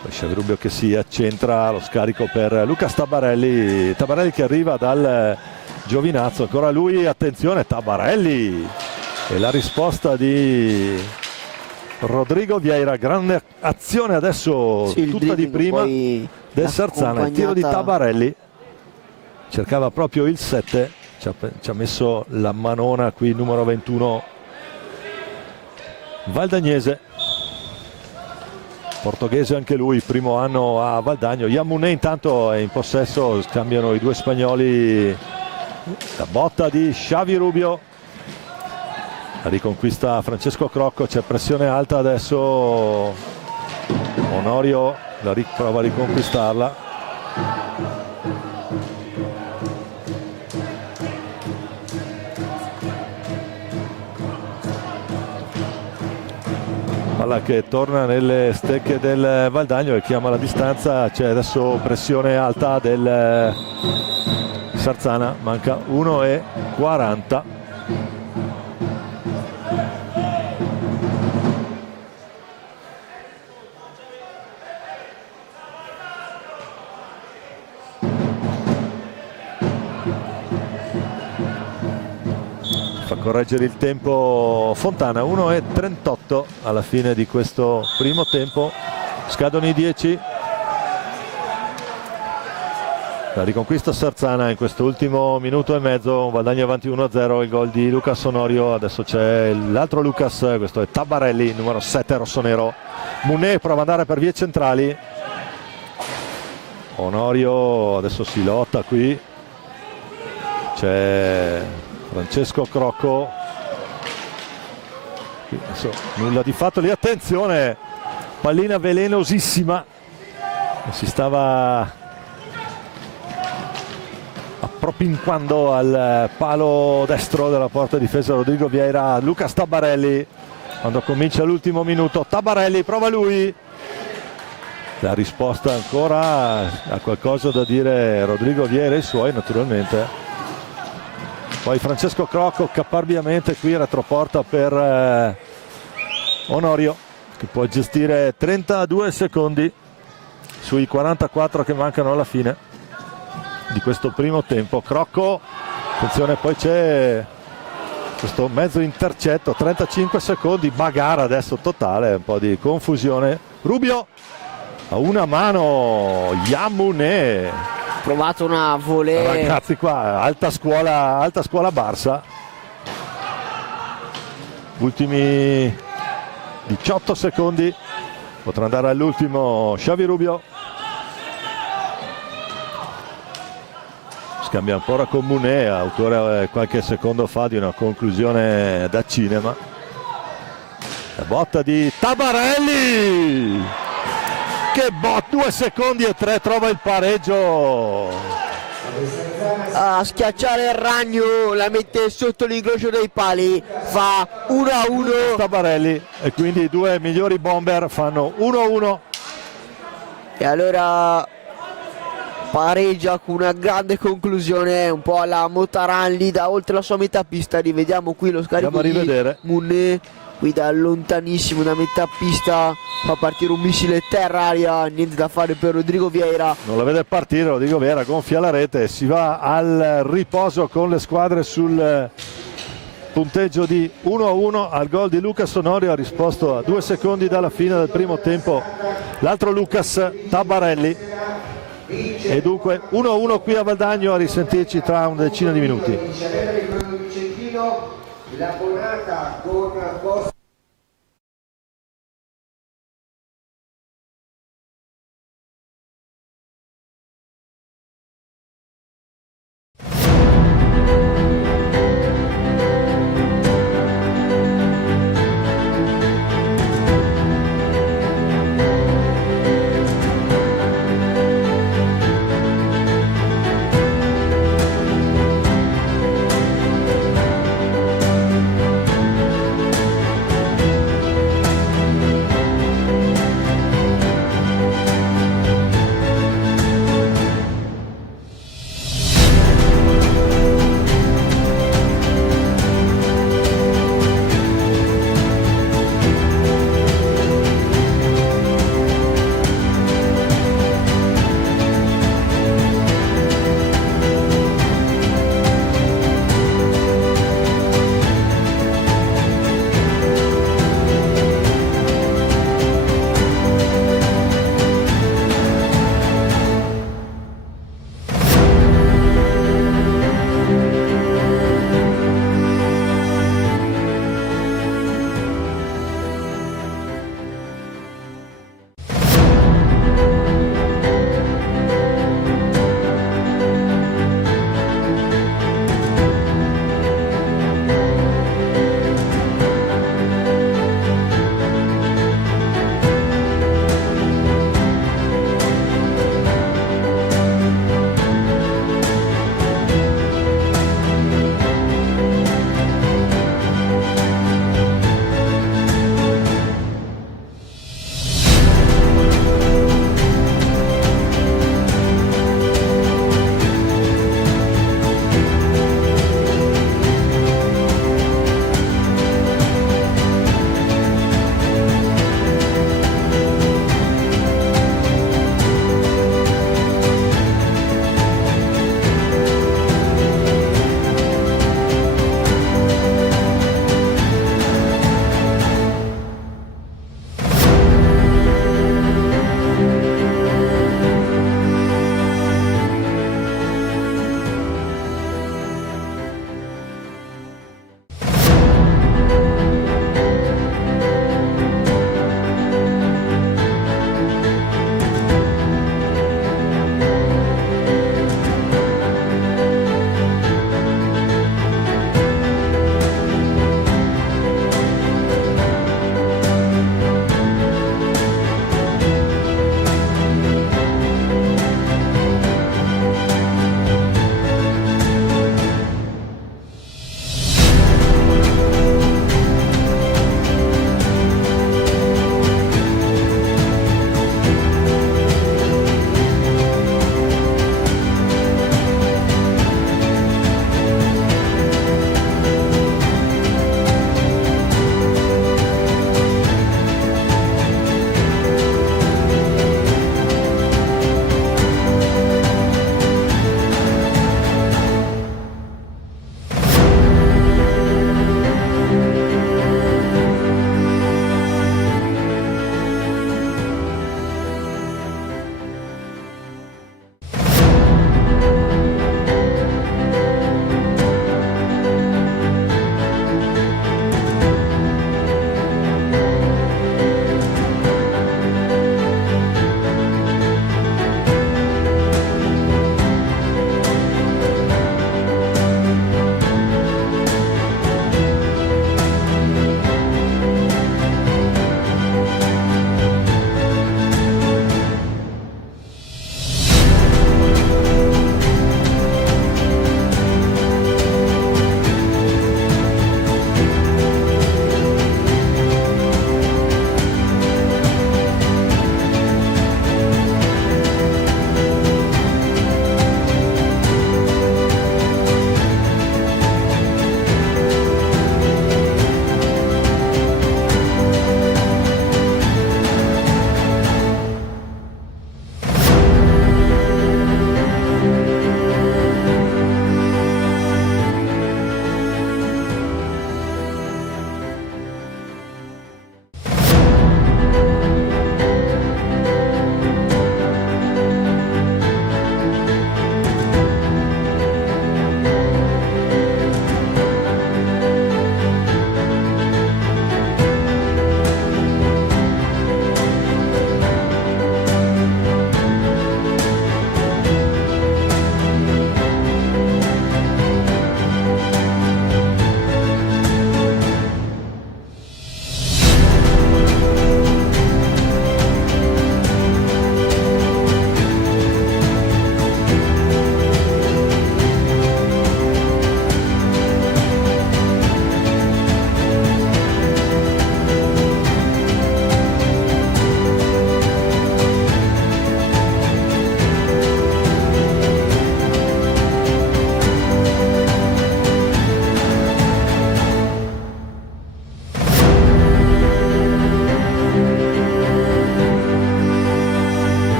Poi Xavi Rubio che si accentra, lo scarico per Lucas Tabarelli che arriva dal Giovinazzo, ancora lui, attenzione Tabarelli, e la risposta di Rodrigo Vieira, grande azione adesso, sì, tutta di prima del Sarzana, il tiro di Tabarelli, cercava proprio il 7, ci ha messo la manona qui, numero 21 Valdagnese, portoghese anche lui, primo anno a Valdagno. Yamuné intanto è in possesso, scambiano i due spagnoli, la botta di Xavi Rubio, la riconquista Francesco Crocco, c'è pressione alta adesso, Onorio prova a riconquistarla, palla che torna nelle stecche del Valdagno e chiama la distanza, c'è adesso pressione alta del Sarzana, manca 1:40. Fa correggere il tempo Fontana, 1:38 alla fine di questo primo tempo, scadono i 10. La riconquista Sarzana in questo ultimo minuto e mezzo, un Valdagno avanti 1-0, il gol di Lucas Onorio, adesso c'è l'altro Lucas, questo è Tabarelli, numero 7 rossonero. Munet prova ad andare per vie centrali, Onorio adesso si lotta qui, c'è Francesco Crocco, adesso nulla di fatto lì, attenzione, pallina velenosissima, si stava appropinquando al palo destro della porta difesa Rodrigo Vieira. Lucas Tabarelli, quando comincia l'ultimo minuto, Tabarelli prova lui, la risposta ancora, ha qualcosa da dire Rodrigo Vieira e i suoi naturalmente. Poi Francesco Crocco caparbiamente qui retroporta per Onorio, che può gestire 32 secondi sui 44 che mancano alla fine di questo primo tempo. Crocco, attenzione, poi c'è questo mezzo intercetto, 35 secondi, bagarra adesso totale, un po' di confusione. Rubio a una mano, Yamuné, provato una volée, ragazzi qua alta scuola Barça. Ultimi 18 secondi, potrà andare all'ultimo Xavi Rubio, scambia ancora con Munet, autore qualche secondo fa di una conclusione da cinema. La botta di Tabarelli, che 2 secondi e 3, trova il pareggio. A schiacciare il ragno, la mette sotto l'incrocio dei pali, fa 1-1. Tabarelli, e quindi i due migliori bomber fanno 1-1. E allora pareggia con una grande conclusione, un po' alla Motaralli da oltre la sua metà pista. Rivediamo qui lo scarico di Munet, qui da lontanissimo, da metà pista, fa partire un missile terra-aria, niente da fare per Rodrigo Vieira. Non la vede partire Rodrigo Vieira, gonfia la rete, si va al riposo con le squadre sul punteggio di 1-1 al gol di Lucas Onorio. Ha risposto a 2 secondi dalla fine del primo tempo l'altro Lucas Tabarelli, e dunque 1-1 qui a Valdagno, a risentirci tra una decina di minuti. L'abbonata con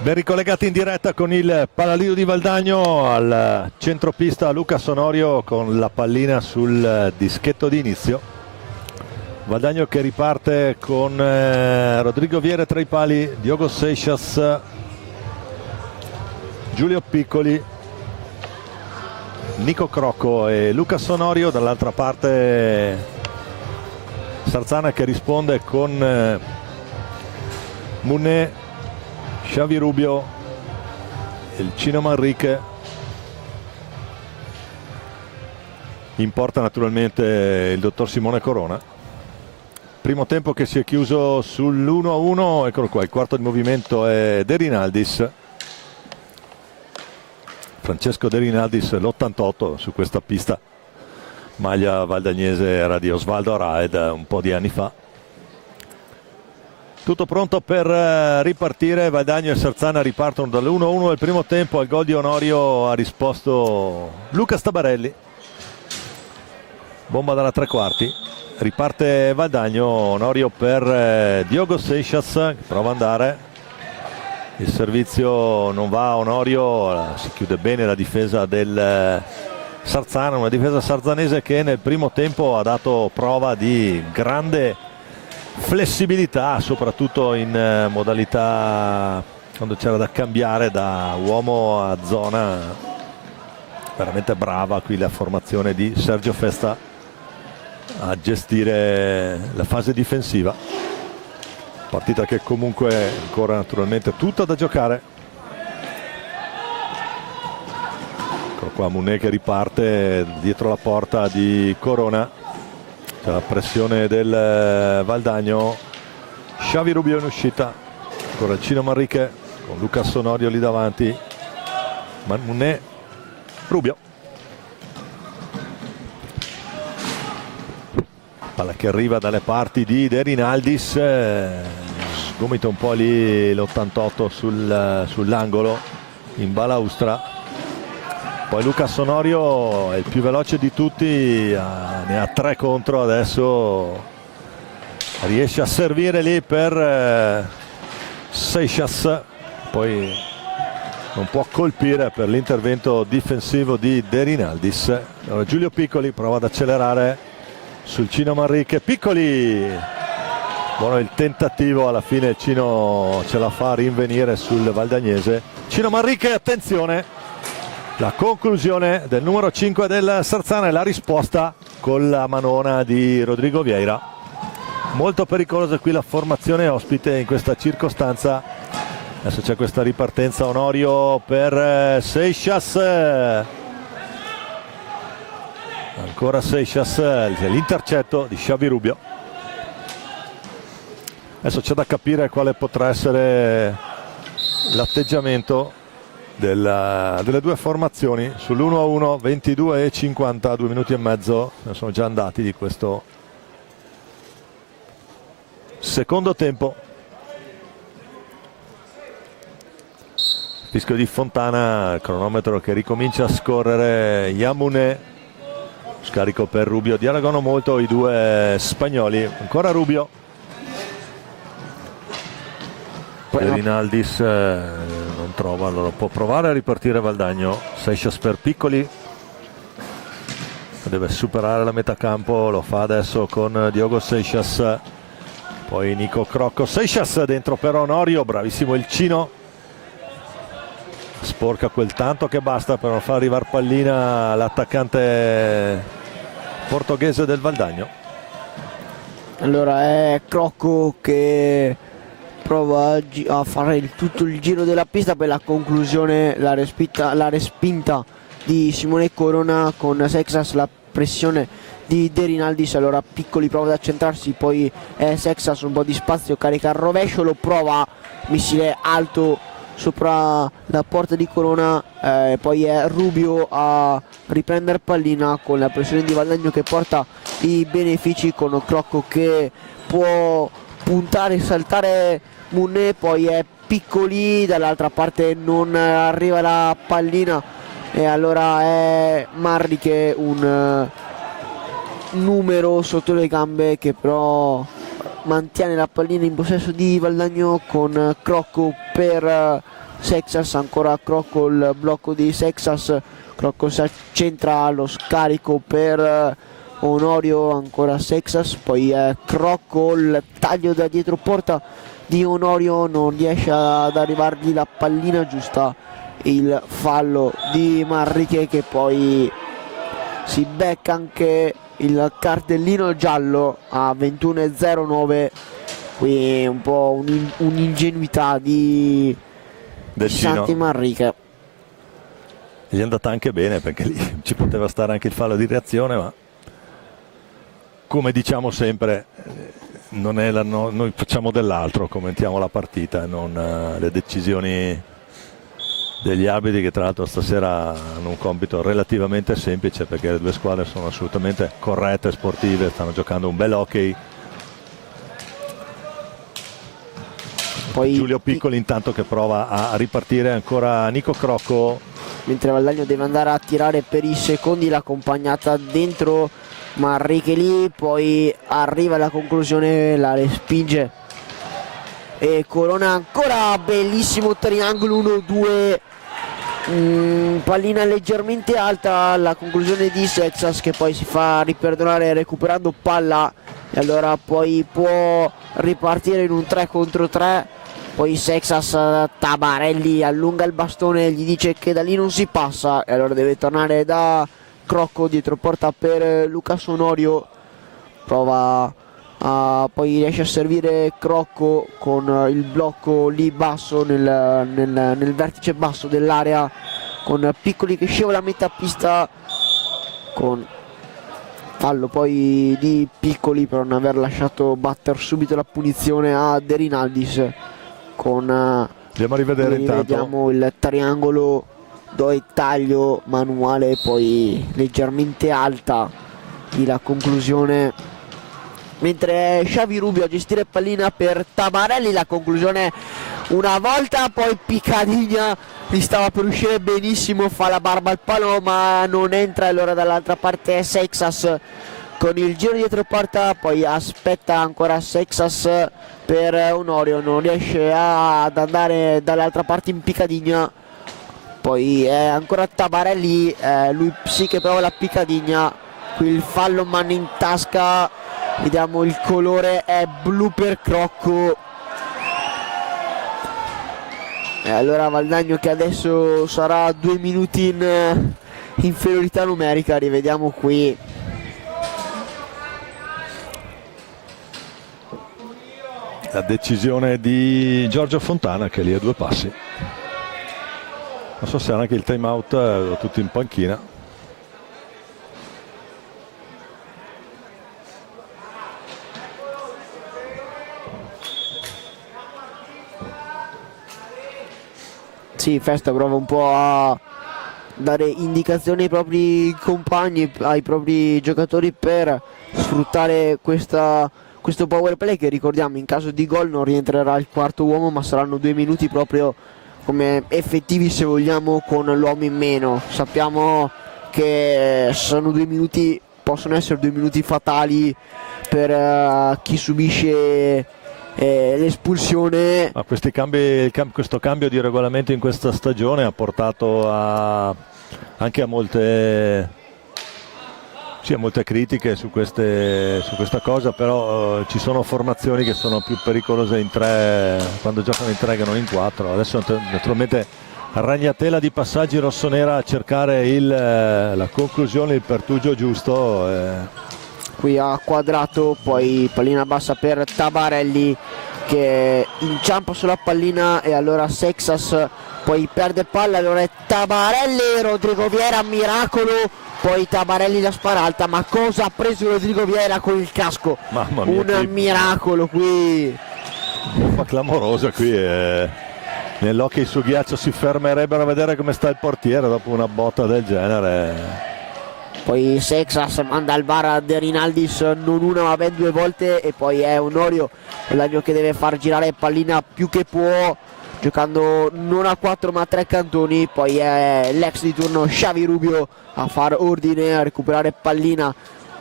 Ben ricollegati in diretta con il Palalido di Valdagno, al centropista Luca Sonorio con la pallina sul dischetto di inizio. Valdagno che riparte con Rodrigo Viera tra i pali, Diogo Seixas, Giulio Piccoli, Nico Crocco e Luca Sonorio. Dall'altra parte Sarzana che risponde con Munet, Xavi Rubio e il Cino Manrique. In porta naturalmente il dottor Simone Corona. Primo tempo che si è chiuso sull'1-1, eccolo qua, il quarto di movimento è De Rinaldis. Francesco De Rinaldis, l'88 su questa pista. Maglia valdagnese era di Osvaldo Araed un po' di anni fa. Tutto pronto per ripartire. Valdagno e Sarzana ripartono dall'1-1 del primo tempo. Al gol di Onorio ha risposto Luca Stabarelli. Bomba dalla tre quarti. Riparte Valdagno, Onorio per Diogo Seixas che prova ad andare. Il servizio non va a Onorio, si chiude bene la difesa del Sarzana, una difesa sarzanese che nel primo tempo ha dato prova di grande flessibilità, soprattutto in modalità quando c'era da cambiare da uomo a zona. Veramente brava qui la formazione di Sergio Festa a gestire la fase difensiva. Partita che comunque ancora naturalmente tutta da giocare. Ecco qua Munet che riparte dietro la porta di Corona. C'è la pressione del Valdagno. Xavi Rubio in uscita. Ancora il Cino Manrique con Luca Sonorio lì davanti. Munet, Rubio. Palla che arriva dalle parti di De Rinaldis, sgomita un po' lì l'88 sull'angolo in balaustra. Poi Luca Sonorio è il più veloce di tutti, ne ha 3 contro adesso, riesce a servire lì per Seixas, poi non può colpire per l'intervento difensivo di De Rinaldis. Allora, Giulio Piccoli prova ad accelerare sul Cino Manrique. Piccoli, buono il tentativo, alla fine il Cino ce la fa rinvenire sul valdagnese. Cino Manrique, attenzione, la conclusione del numero 5 del Sarzana e la risposta con la manona di Rodrigo Vieira. Molto pericolosa qui la formazione ospite in questa circostanza. Adesso c'è questa ripartenza, Onorio per Seixas. Ancora Seixas, l'intercetto di Xavi Rubio. Adesso c'è da capire quale potrà essere l'atteggiamento delle due formazioni sull'1-1, 22:50, 2 minuti e mezzo sono già andati di questo secondo tempo. Fischio di Fontana, il cronometro che ricomincia a scorrere. Yamune, scarico per Rubio, dialogano molto i due spagnoli. Ancora Rubio, poi Rinaldis non trova, allora può provare a ripartire Valdagno. Seixas per Piccoli, deve superare la metà campo, lo fa adesso con Diogo Seixas, poi Nico Crocco. Seixas dentro per Onorio, bravissimo il Cino, sporca quel tanto che basta per non far arrivare pallina l'attaccante portoghese del Valdagno. Allora è Crocco che prova a fare tutto il giro della pista, per la conclusione la respinta di Simone Corona con Seixas, la pressione di De Rinaldis. Allora Piccoli prova ad accentrarsi, poi Seixas un po' di spazio, carica al rovescio, lo prova, missile alto sopra la porta di Corona, poi è Rubio a riprendere pallina con la pressione di Valdagno che porta i benefici, con Crocco che può puntare e saltare Munet, poi è Piccoli, dall'altra parte non arriva la pallina e allora è Manrique, un numero sotto le gambe che però mantiene la pallina in possesso di Valdagno, con Crocco per Sexas, ancora Crocco, il blocco di Sexas, Crocco si accentra lo scarico per Onorio, ancora Sexas, poi Crocco, il taglio da dietro porta di Onorio, non riesce ad arrivargli la pallina giusta, il fallo di Manrique che poi si becca anche il cartellino giallo a 21:09. Qui un po' un'ingenuità di Santi Manrique. Gli è andata anche bene perché lì ci poteva stare anche il fallo di reazione, ma come diciamo sempre non è noi facciamo dell'altro, commentiamo la partita e non le decisioni degli arbitri, che tra l'altro stasera hanno un compito relativamente semplice perché le due squadre sono assolutamente corrette, sportive, stanno giocando un bel hockey. Poi Giulio Piccoli intanto che prova a ripartire, ancora Nico Crocco, mentre Valdagno deve andare a tirare per i secondi, l'accompagnata dentro Manrique lì, poi arriva alla conclusione, la respinge e Corona, ancora bellissimo triangolo 1-2, pallina leggermente alta alla conclusione di Sexas che poi si fa riperdonare recuperando palla e allora poi può ripartire in un 3 contro 3. Poi Sexas, Tabarelli allunga il bastone, gli dice che da lì non si passa e allora deve tornare da Crocco dietro porta per Lucas Onorio, prova poi riesce a servire Crocco con il blocco lì basso nel vertice basso dell'area, con Piccoli che scivola a metà pista, con fallo poi di Piccoli per non aver lasciato battere subito la punizione a De Rinaldis. Andiamo a rivedere intanto. Vediamo il triangolo dove taglio manuale poi leggermente alta di la conclusione, mentre Xavi Rubio a gestire pallina per Tabarelli, la conclusione una volta, poi Piccadigna gli stava per uscire benissimo, fa la barba al palo ma non entra e allora dall'altra parte Sexas con il giro dietro porta, poi aspetta ancora Sexas per Onorio, non riesce ad andare dall'altra parte in Piccadigna, poi ancora Tabarelli, lui sì che prova la Piccadigna, qui il fallo mano in tasca, vediamo il colore è blu per Crocco e allora Valdagno che adesso sarà 2 minuti in inferiorità numerica, rivediamo qui. La decisione di Giorgio Fontana che è lì a 2 passi. Non so se era anche il time out, tutti in panchina. Sì, Festa prova un po' a dare indicazioni ai propri compagni, ai propri giocatori per sfruttare questo power play che ricordiamo in caso di gol non rientrerà il quarto uomo ma saranno 2 minuti proprio come effettivi se vogliamo con l'uomo in meno. Sappiamo che sono 2 minuti, possono essere 2 minuti fatali per chi subisce l'espulsione. Ma questo cambio di regolamento in questa stagione ha portato anche a molte critiche su questa cosa, però ci sono formazioni che sono più pericolose in 3 quando giocano in 3 che non in 4. Adesso naturalmente ragnatela di passaggi rossonera a cercare la conclusione, il pertugio giusto. Qui a quadrato, poi pallina bassa per Tabarelli che inciampa sulla pallina e allora Sexas poi perde palla, allora è Tabarelli, Rodrigo Vieira, miracolo, poi Tabarelli la spara alta, ma cosa ha preso Rodrigo Vieira con il casco? Mamma mia, un miracolo qui, ma clamorosa qui. Nell'hockey su ghiaccio si fermerebbero a vedere come sta il portiere dopo una botta del genere. Poi Sexas manda al VAR De Rinaldis non una ma ben 2 volte e poi è Onorio l'agno che deve far girare pallina più che può, giocando non a 4 ma a 3 cantoni, poi è l'ex di turno Xavi Rubio a far ordine, a recuperare pallina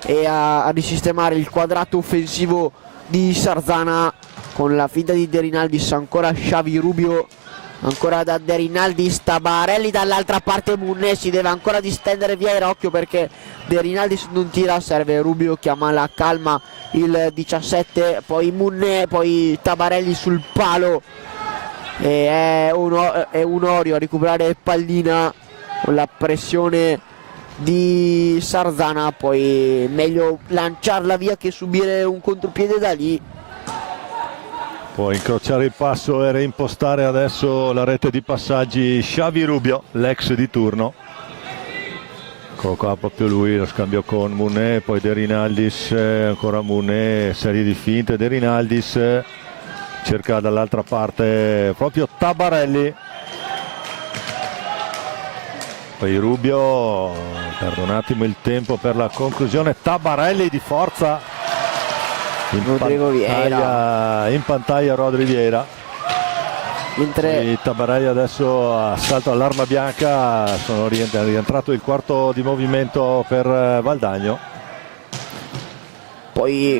e a risistemare il quadrato offensivo di Sarzana con la finta di De Rinaldis, ancora Xavi Rubio ancora da De Rinaldis, Tabarelli dall'altra parte, Munne si deve ancora distendere via Irocchio perché De Rinaldis non tira, serve Rubio, chiama la calma il 17, poi Munne, poi Tabarelli sul palo e è Unorio a recuperare pallina con la pressione di Sarzana, poi meglio lanciarla via che subire un contropiede da lì. Può incrociare il passo e reimpostare adesso la rete di passaggi Xavi Rubio, l'ex di turno. Ecco qua proprio lui, lo scambio con Munne, poi De Rinaldis, ancora Munne, serie di finte, De Rinaldis cerca dall'altra parte proprio Tabarelli. Poi Rubio, perde un attimo il tempo per la conclusione, Tabarelli di forza. Rodrigo Vieira. In pantaglia Rodri Vieira. Mentre Tabarelli adesso a salto all'arma bianca, sono rientrato il quarto di movimento per Valdagno. poi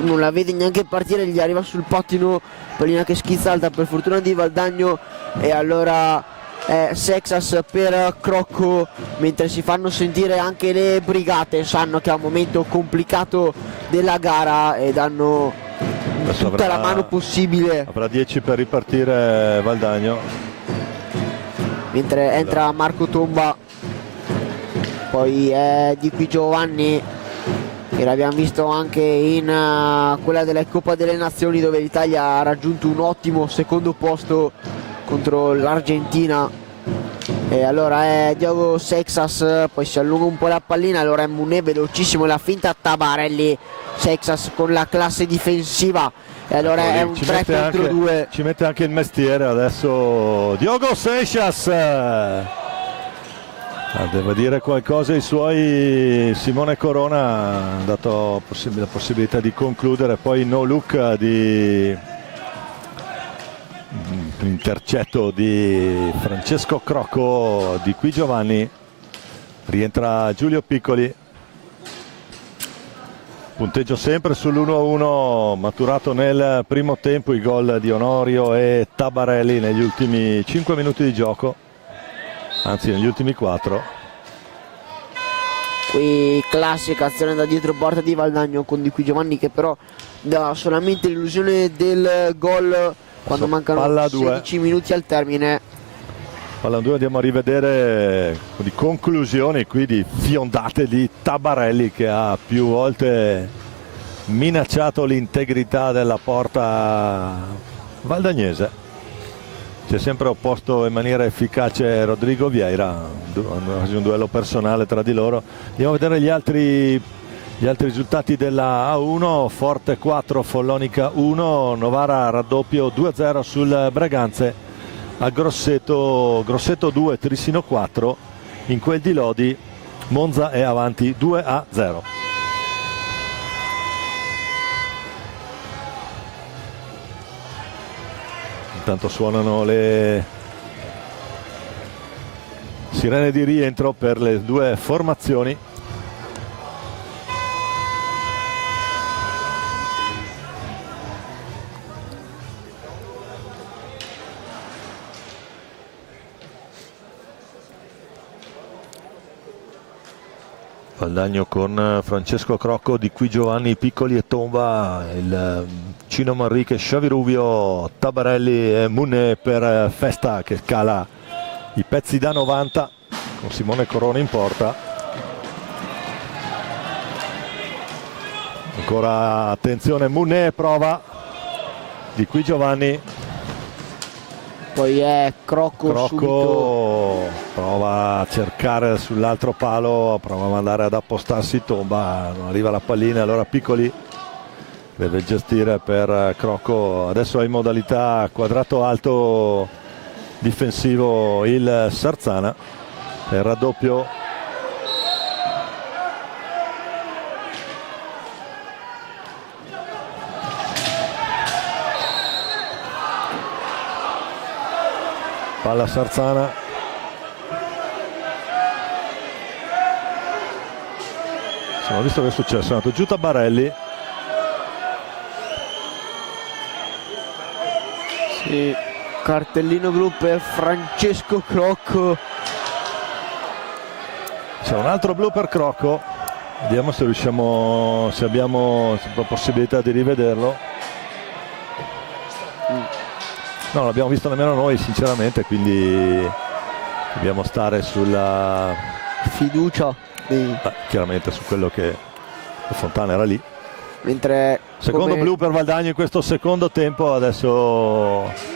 non la vede neanche partire, gli arriva sul pattino, pallina che schizza alta per fortuna di Valdagno e allora Sexas per Crocco, mentre si fanno sentire anche le brigate, sanno che è un momento complicato della gara e danno tutta la mano possibile. Avrà 10 per ripartire Valdagno, mentre entra Marco Tomba, poi di qui Giovanni che l'abbiamo visto anche in quella della Coppa delle Nazioni dove l'Italia ha raggiunto un ottimo secondo posto contro l'Argentina. E allora è Diogo Sexas, poi si allunga un po' la pallina, allora è Munne velocissimo, la finta Tabarelli, Sexas con la classe difensiva e allora è un 3 contro 2. Ci mette anche il mestiere adesso Diogo Seixas. Deve dire qualcosa ai suoi. Simone Corona ha dato la possibilità di concludere, poi no look di intercetto di Francesco Crocco, di qui Giovanni, rientra Giulio Piccoli, punteggio sempre sull'1-1 maturato nel primo tempo, i gol di Onorio e Tabarelli negli ultimi 5 minuti di gioco, anzi negli ultimi 4. Qui classica azione da dietro porta di Valdagno con Di qui Giovanni che però dà solamente l'illusione del gol quando mancano 16 minuti al termine. Palla 2, andiamo a rivedere di conclusioni qui di fiondate di Tabarelli che ha più volte minacciato l'integrità della porta valdagnese. Si è sempre opposto in maniera efficace Rodrigo Vieira, un duello personale tra di loro. Andiamo a vedere gli altri risultati della A1, Forte 4, Follonica 1, Novara raddoppio 2-0 sul Breganze, a Grosseto 2, Trissino 4, in quel di Lodi Monza è avanti 2-0. Intanto suonano le sirene di rientro per le due formazioni. Valdagno con Francesco Crocco, Di qui Giovanni, Piccoli e Tomba, il Cino Manrique, Xavi Rubio, Tabarelli e Munne per Festa che scala i pezzi da 90 con Simone Corona in porta. Ancora attenzione, Munne prova, Di qui Giovanni. Poi è Crocco prova a cercare sull'altro palo, prova a mandare ad appostarsi Tomba, non arriva la pallina, allora Piccoli deve gestire per Crocco, adesso è in modalità quadrato alto difensivo il Sarzana, il raddoppio. Palla Sarzana, insomma, visto che è successo, è andato giù Tabarelli. Sì. Cartellino blu per Francesco Crocco. C'è un altro blu per Crocco, vediamo se riusciamo, se abbiamo la possibilità di rivederlo. No, non l'abbiamo visto nemmeno noi sinceramente, quindi dobbiamo stare sulla Fiducia di... chiaramente su quello che Fontana era lì. Mentre Secondo blu per Valdagno in questo secondo tempo. Adesso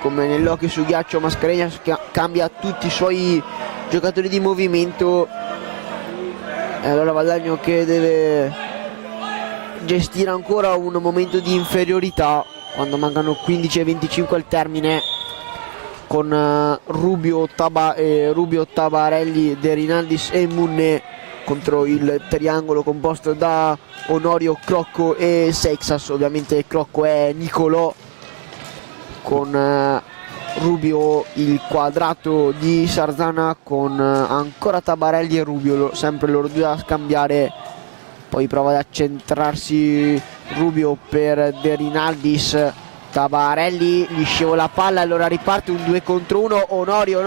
come nell'hockey su ghiaccio Mascarenhas cambia tutti i suoi giocatori di movimento, e allora Valdagno che deve gestire ancora un momento di inferiorità quando mancano 15:25 al termine, con Rubio, Tabarelli, De Rinaldis e Munne contro il triangolo composto da Onorio, Crocco e Seixas. Ovviamente Crocco è Nicolò, con Rubio il quadrato di Sarzana, con ancora Tabarelli e Rubio, sempre loro due a scambiare. Poi prova ad accentrarsi Rubio per De Rinaldis, Tabarelli gli scivola la palla, allora riparte un 2 contro 1. Onorio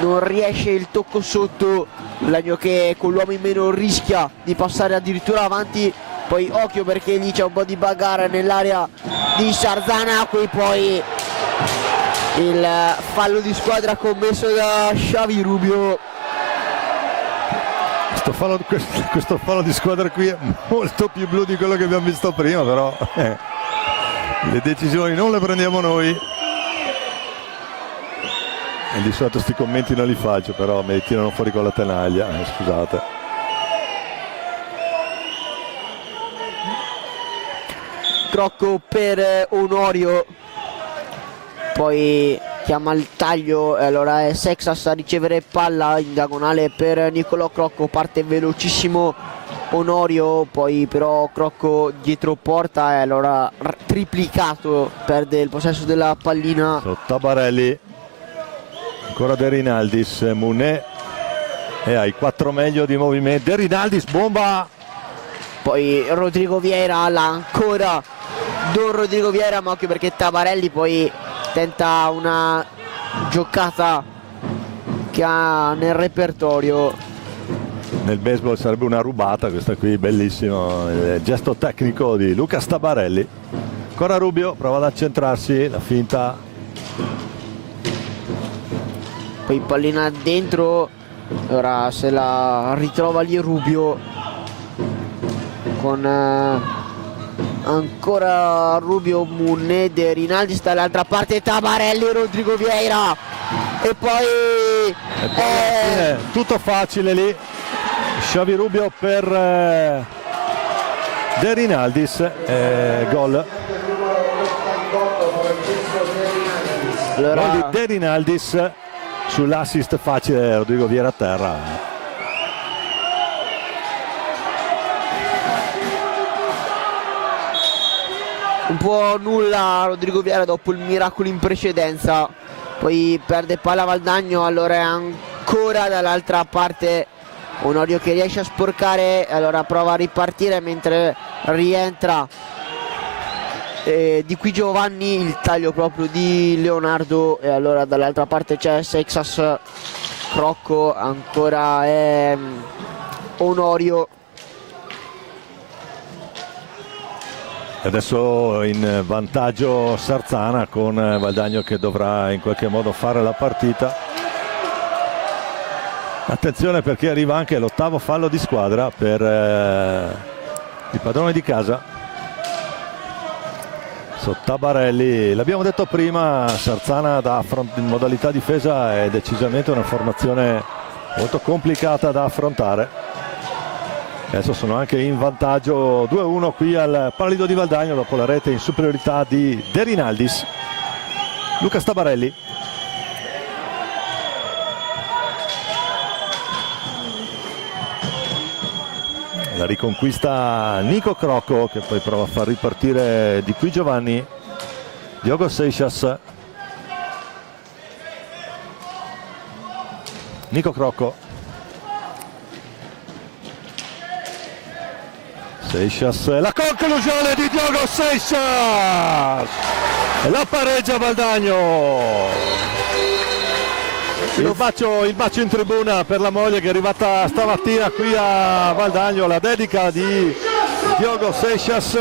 non riesce il tocco sotto, Valdagno che con l'uomo in meno rischia di passare addirittura avanti. Poi occhio perché lì c'è un po' di bagarre nell'area di Sarzana, qui poi il fallo di squadra commesso da Xavi Rubio. questo fallo di squadra qui è molto più blu di quello che abbiamo visto prima, però le decisioni non le prendiamo noi, e di solito questi commenti non li faccio, però mi tirano fuori con la tenaglia, scusate. Crocco per Onorio, poi chiama il taglio e allora è Seixas a ricevere palla in diagonale per Nicolò Crocco, parte velocissimo Onorio, poi però Crocco dietro porta e allora triplicato, perde il possesso della pallina. Tabarelli, ancora De Rinaldis, Munè, e hai 4 meglio di movimento. De Rinaldis, bomba, poi Rodrigo Vieira, là ancora Don Rodrigo Vieira, ma occhio perché Tabarelli poi tenta una giocata che ha nel repertorio. Nel baseball sarebbe una rubata questa qui, bellissimo il gesto tecnico di Lucas Tabarelli. Ancora Rubio, prova ad accentrarsi, la finta, poi pallina dentro, ora se la ritrova lì Rubio, con ancora Rubio, Munne, De Rinaldis dall'altra parte, Tabarelli, Rodrigo Vieira e poi tutto facile lì. Xavi Rubio per De Rinaldis, gol. Allora, Gol di De Rinaldis sull'assist facile, Rodrigo Vieira a terra. un po' nulla Rodrigo Vieira dopo il miracolo in precedenza, poi perde palla Valdagno, allora è ancora dall'altra parte Onorio che riesce a sporcare, allora prova a ripartire mentre rientra di qui Giovanni, il taglio proprio di Leonardo, e allora dall'altra parte c'è Seixas, Crocco, ancora è Onorio. Adesso in vantaggio Sarzana, con Valdagno che dovrà in qualche modo fare la partita. Attenzione perché arriva anche l'ottavo fallo di squadra per il padrone di casa. Tabarelli, l'abbiamo detto prima, Sarzana in modalità difesa è decisamente una formazione molto complicata da affrontare. Adesso sono anche in vantaggio 2-1 qui al Palido di Valdagno dopo la rete in superiorità di De Rinaldis. Lucas Tabarelli. La riconquista Nico Crocco, che poi prova a far ripartire di qui Giovanni. Diogo Seixas. Nico Crocco. Seixas, la conclusione di Diogo Seixas. E la pareggia Valdagno. Il bacio in tribuna per la moglie che è arrivata stamattina qui a Valdagno, la dedica di Diogo Seixas.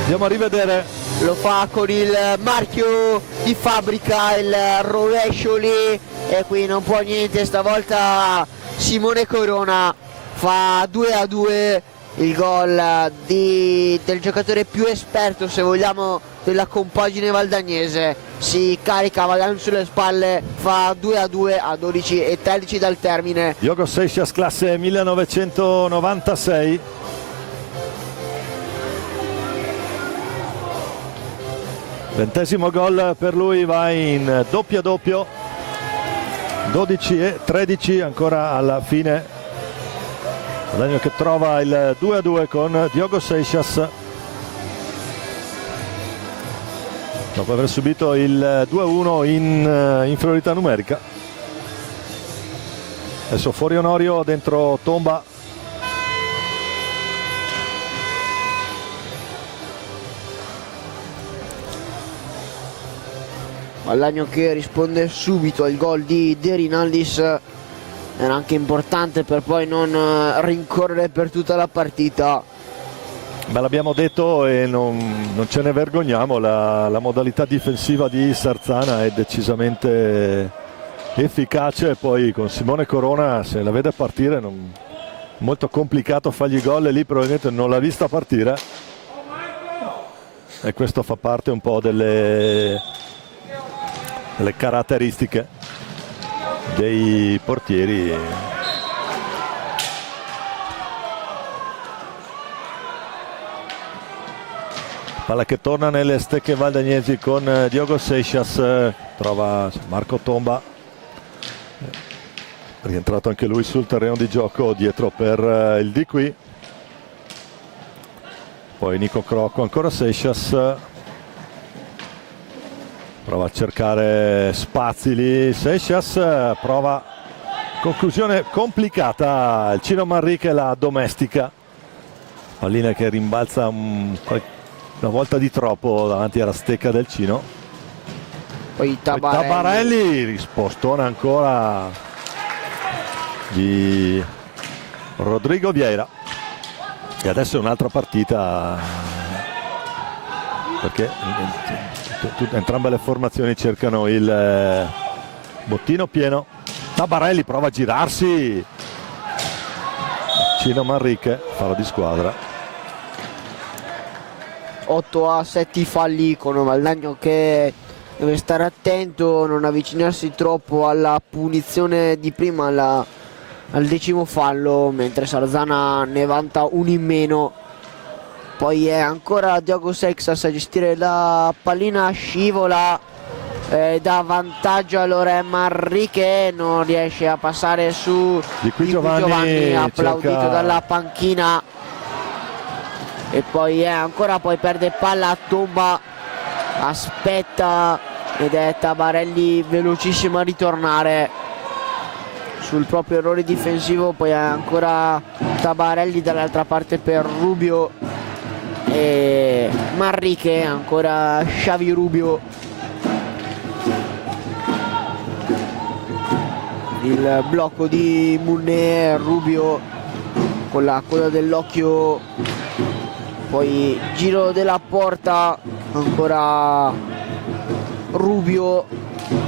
Andiamo a rivedere. Lo fa con il marchio di fabbrica, il rovescio lì, e qui non può niente. Stavolta Simone Corona fa 2-2, il gol del giocatore più esperto, se vogliamo, della compagine valdagnese. Si carica Valdagno sulle spalle, fa 2-2 a 12:13 dal termine. Diogo Seixas, classe 1996. Ventesimo gol per lui, va in doppio, 12:13 ancora alla fine. Valdagno che trova il 2-2 con Diogo Seixas dopo aver subito il 2-1 in inferiorità numerica. Adesso fuori Onorio, dentro Tomba. Valdagno che risponde subito al gol di De Rinaldis, era anche importante per poi non rincorrere per tutta la partita. Beh, l'abbiamo detto e non ce ne vergogniamo, la modalità difensiva di Sarzana è decisamente efficace, poi con Simone Corona, se la vede partire, molto complicato fargli gol, e lì probabilmente non l'ha vista partire, e questo fa parte un po' delle caratteristiche dei portieri. Palla che torna nelle stecche valdagnesi con Diogo Seixas, trova Marco Tomba, rientrato anche lui sul terreno di gioco dietro per il di qui. Poi Nico Crocco, ancora Seixas, prova a cercare spazi lì, Seixas prova, conclusione complicata, il Cino Manrique la domestica, pallina che rimbalza una volta di troppo davanti alla stecca del Cino. Poi Tabarelli, rispostone ancora di Rodrigo Vieira, e adesso è un'altra partita, perché entrambe le formazioni cercano il bottino pieno. Tabarelli prova a girarsi, Cino Manrique, fallo di squadra. 8-7 falli con Valdagno che deve stare attento, non avvicinarsi troppo alla punizione di prima, al 10° fallo, mentre Sarzana ne vanta uno in meno. Poi è ancora Diogo Seixas a gestire la pallina, scivola, dà vantaggio, allora è Manrique, non riesce a passare su Di qui Giovanni applaudito cerca... dalla panchina. E poi poi perde palla a Tomba, aspetta, ed è Tabarelli velocissimo a ritornare sul proprio errore difensivo. Poi è ancora Tabarelli dall'altra parte per Rubio e Manrique, ancora Xavi Rubio, il blocco di Munne, Rubio con la coda dell'occhio. Poi giro della porta, ancora Rubio,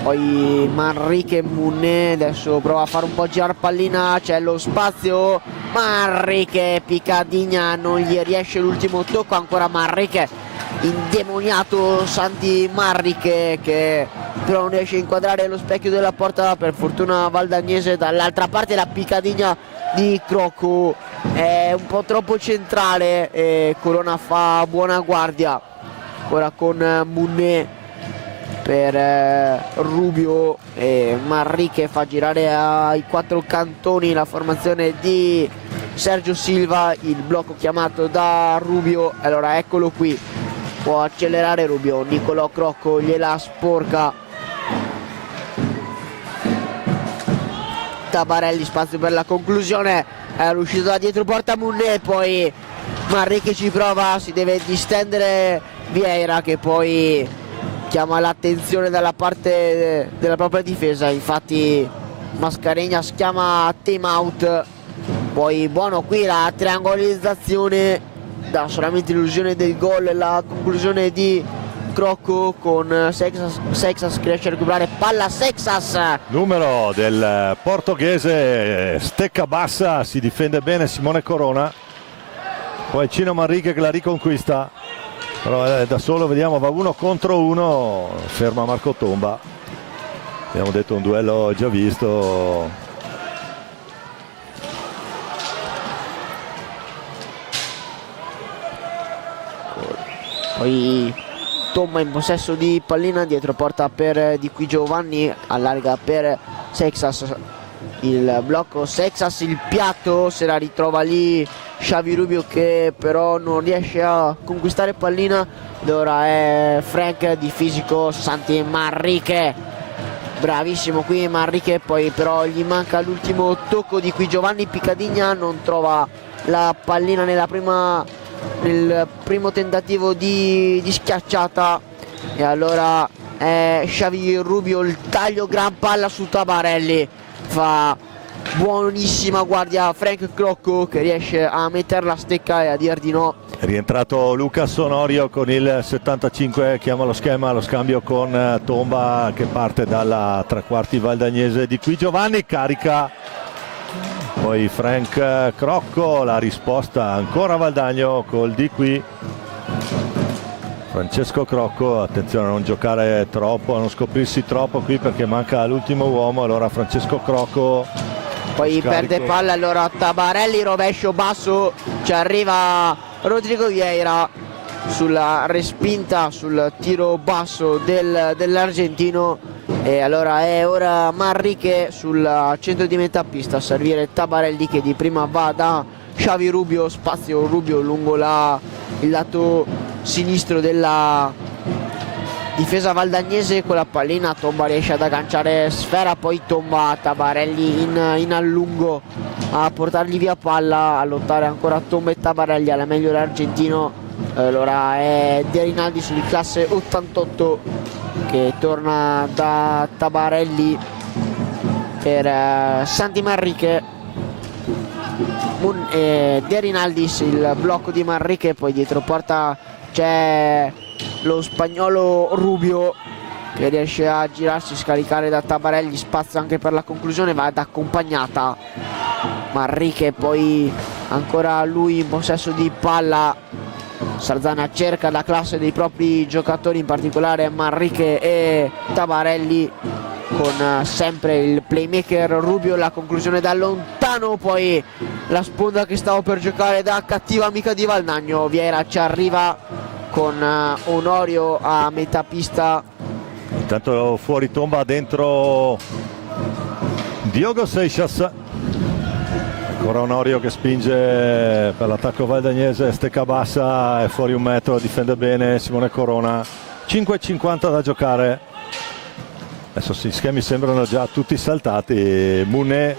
poi Manrique e Munne, adesso prova a fare un po' girare pallina, c'è lo spazio, Manrique, Piccadigna, non gli riesce l'ultimo tocco, ancora Manrique, indemoniato Santi Manrique, che però non riesce a inquadrare lo specchio della porta, per fortuna valdagnese. Dall'altra parte la Piccadigna di Crocco è un po' troppo centrale e Corona fa buona guardia, ora con Munne per Rubio, e Manrique fa girare ai 4 cantoni la formazione di Sergio Silva, il blocco chiamato da Rubio, allora eccolo qui, può accelerare Rubio, Nicolò Crocco gliela sporca. Tabarelli, spazio per la conclusione, è uscito da dietro porta Munne, poi Manrique ci prova, si deve distendere Vieira che poi chiama l'attenzione dalla parte della propria difesa, infatti Mascarenhas chiama time out. Poi buono qui la triangolizzazione, dà solamente l'illusione del gol, la conclusione di Crocco con Seixas che riesce a recuperare palla. Seixas, numero del portoghese, stecca bassa, si difende bene Simone Corona, poi Cino Manrique che la riconquista, però da solo, vediamo, va 1 contro 1, ferma Marco Tomba. Abbiamo detto un duello già visto. poi Tomba in possesso di pallina, dietro porta per Di Qui Giovanni, allarga per Seixas, il blocco Seixas, il piatto, se la ritrova lì Xavi Rubio che però non riesce a conquistare pallina, ed ora è Frank di fisico Santi Manrique, bravissimo qui Manrique, poi però gli manca l'ultimo tocco di Qui Giovanni. Piccadigna non trova la pallina nel primo tentativo di schiacciata, e allora è Xavi Rubio, il taglio, gran palla su Tabarelli, fa buonissima guardia Frank Crocco che riesce a mettere la stecca e a dir di no. È rientrato Lucas Onorio con il 75, chiama lo schema, lo scambio con Tomba che parte dalla tre quarti valdagnese. Di Qui Giovanni carica, poi Frank Crocco, la risposta ancora Valdagno col Di Qui. Francesco Crocco, attenzione a non giocare troppo, a non scoprirsi troppo qui perché manca l'ultimo uomo. Allora Francesco Crocco, poi perde palla, allora Tabarelli, rovescio basso, ci arriva Rodrigo Vieira sulla respinta, sul tiro basso dell'argentino, e allora è ora Manrique sul centro di metà pista a servire Tabarelli che di prima va da Xavi Rubio, spazio Rubio lungo il lato sinistro della difesa valdagnese con la pallina. Tomba riesce ad agganciare sfera, poi Tomba, Tabarelli in allungo a portargli via palla, a lottare ancora Tomba e Tabarelli, alla meglio l'argentino. Allora è De Rinaldi di classe 88 che torna da Tabarelli per Santi Manrique. De Rinaldis, il blocco di Manrique, poi dietro porta c'è lo spagnolo Rubio che riesce a girarsi, scaricare da Tabarelli, spazio anche per la conclusione, va ad accompagnata Manrique, poi ancora lui in possesso di palla. Sarzana cerca la classe dei propri giocatori, in particolare Manrique e Tabarelli, con sempre il playmaker Rubio, la conclusione da lontano, poi la sponda che stava per giocare da cattiva amica di Valdagno. Vieira ci arriva con Onorio a metà pista. Intanto fuori Tomba, dentro Diogo Seixas, ancora Onorio che spinge per l'attacco valdagnese, stecca bassa, è fuori 1 metro, difende bene Simone Corona. 5:50 da giocare. Adesso gli schemi sembrano già tutti saltati. Munet,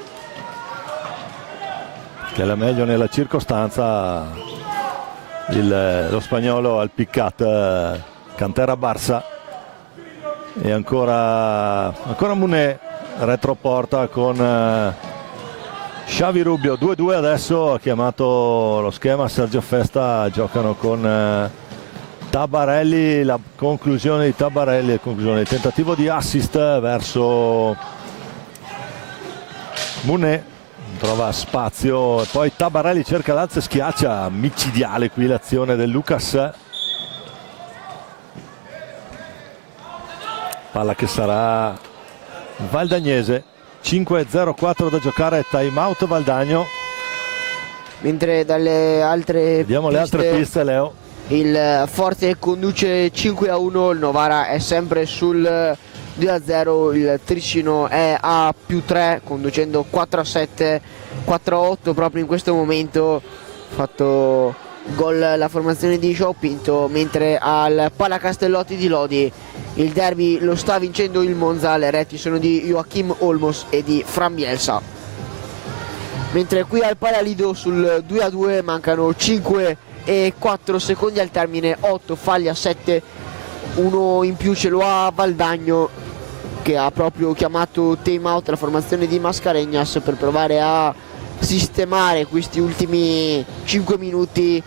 che è la meglio nella circostanza, lo spagnolo al piccat, cantera Barça, e ancora Munet, retroporta con Xavi Rubio. 2-2 adesso, ha chiamato lo schema Sergio Festa, giocano con Tabarelli, la conclusione di Tabarelli, il tentativo di assist verso Munet, trova spazio, e poi Tabarelli cerca l'alza e schiaccia, micidiale qui l'azione del Lucas. Palla che sarà valdagnese. 5:04 da giocare, time out Valdagno. Mentre dalle altre vediamo le altre piste, Leo. Il Forte conduce 5-1, il Novara è sempre sul 2-0, il Tricino è a +3 conducendo 4-7, 4-8 proprio in questo momento. Fatto gol la formazione di João Pinto, mentre al Palacastellotti di Lodi il derby lo sta vincendo il Monza, le reti sono di Joachim Olmos e di Fran Bielsa. Mentre qui al Palalido sul 2-2 mancano 5 e 4 secondi al termine, 8 faglia 7 uno in più ce lo ha Valdagno, che ha proprio chiamato time out la formazione di Mascarenhas per provare a sistemare questi ultimi 5 minuti,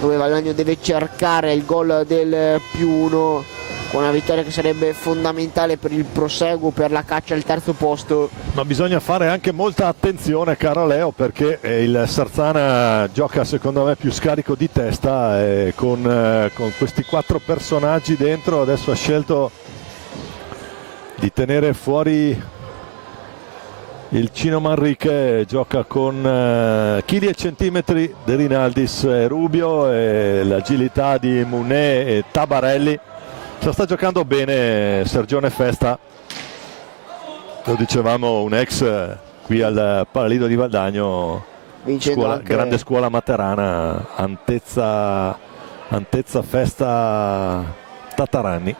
dove Valdagno deve cercare il gol del +1 con una vittoria che sarebbe fondamentale per il proseguo, per la caccia al terzo posto. Ma bisogna fare anche molta attenzione, caro Leo, perché il Sarzana gioca secondo me più scarico di testa, e con questi 4 personaggi dentro adesso ha scelto di tenere fuori il Cino Manrique, gioca con chili e centimetri di Rinaldis e Rubio, e l'agilità di Munet e Tabarelli. Se sta giocando bene Sergione Festa, lo dicevamo, un ex qui al Paralido di Valdagno, grande scuola materana, Antezza Festa Tataranni.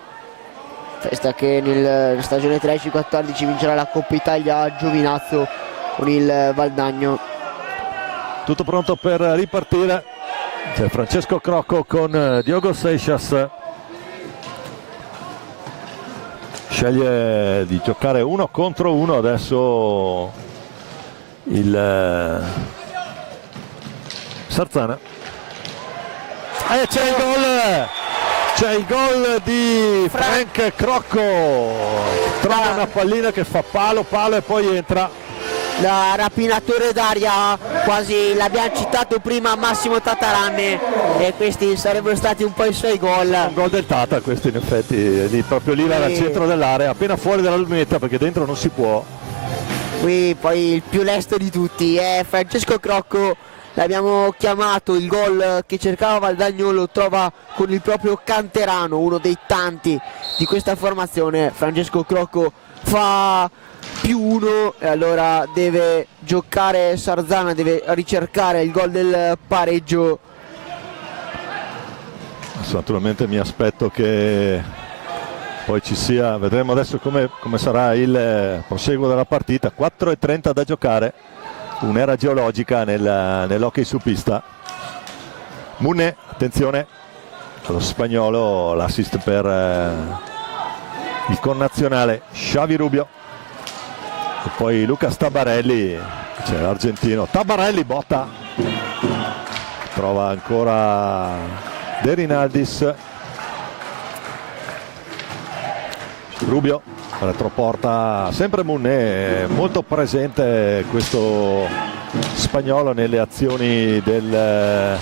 Festa che nella stagione 13-14 vincerà la Coppa Italia a Giovinazzo con il Valdagno. Tutto pronto per ripartire, c'è Francesco Crocco con Diogo Seixas, sceglie di giocare 1 contro 1 adesso il Sarzana, e c'è il gol di Frank Crocco, trova una pallina che fa palo e poi entra. Da rapinatore d'aria, quasi l'abbiamo citato prima, Massimo Tataranne, e questi sarebbero stati un po' i suoi gol. Un gol del Tata questo, in effetti, proprio lì al centro dell'area, appena fuori dalla lunetta, perché dentro non si può. Qui poi il più lesto di tutti è Francesco Crocco, l'abbiamo chiamato, il gol che cercava Valdagno lo trova con il proprio canterano, uno dei tanti di questa formazione. Francesco Crocco fa +1 e allora deve giocare Sarzana, deve ricercare il gol del pareggio. Naturalmente mi aspetto che poi ci sia, vedremo adesso come sarà il proseguo della partita. 4:30 da giocare, un'era geologica nell'hockey su pista. Munet, attenzione allo spagnolo, l'assist per il connazionale Xavi Rubio, e poi Lucas Tabarelli, c'è l'argentino Tabarelli, botta, trova ancora De Rinaldis, Rubio, retroporta sempre Munet, molto presente questo spagnolo nelle azioni della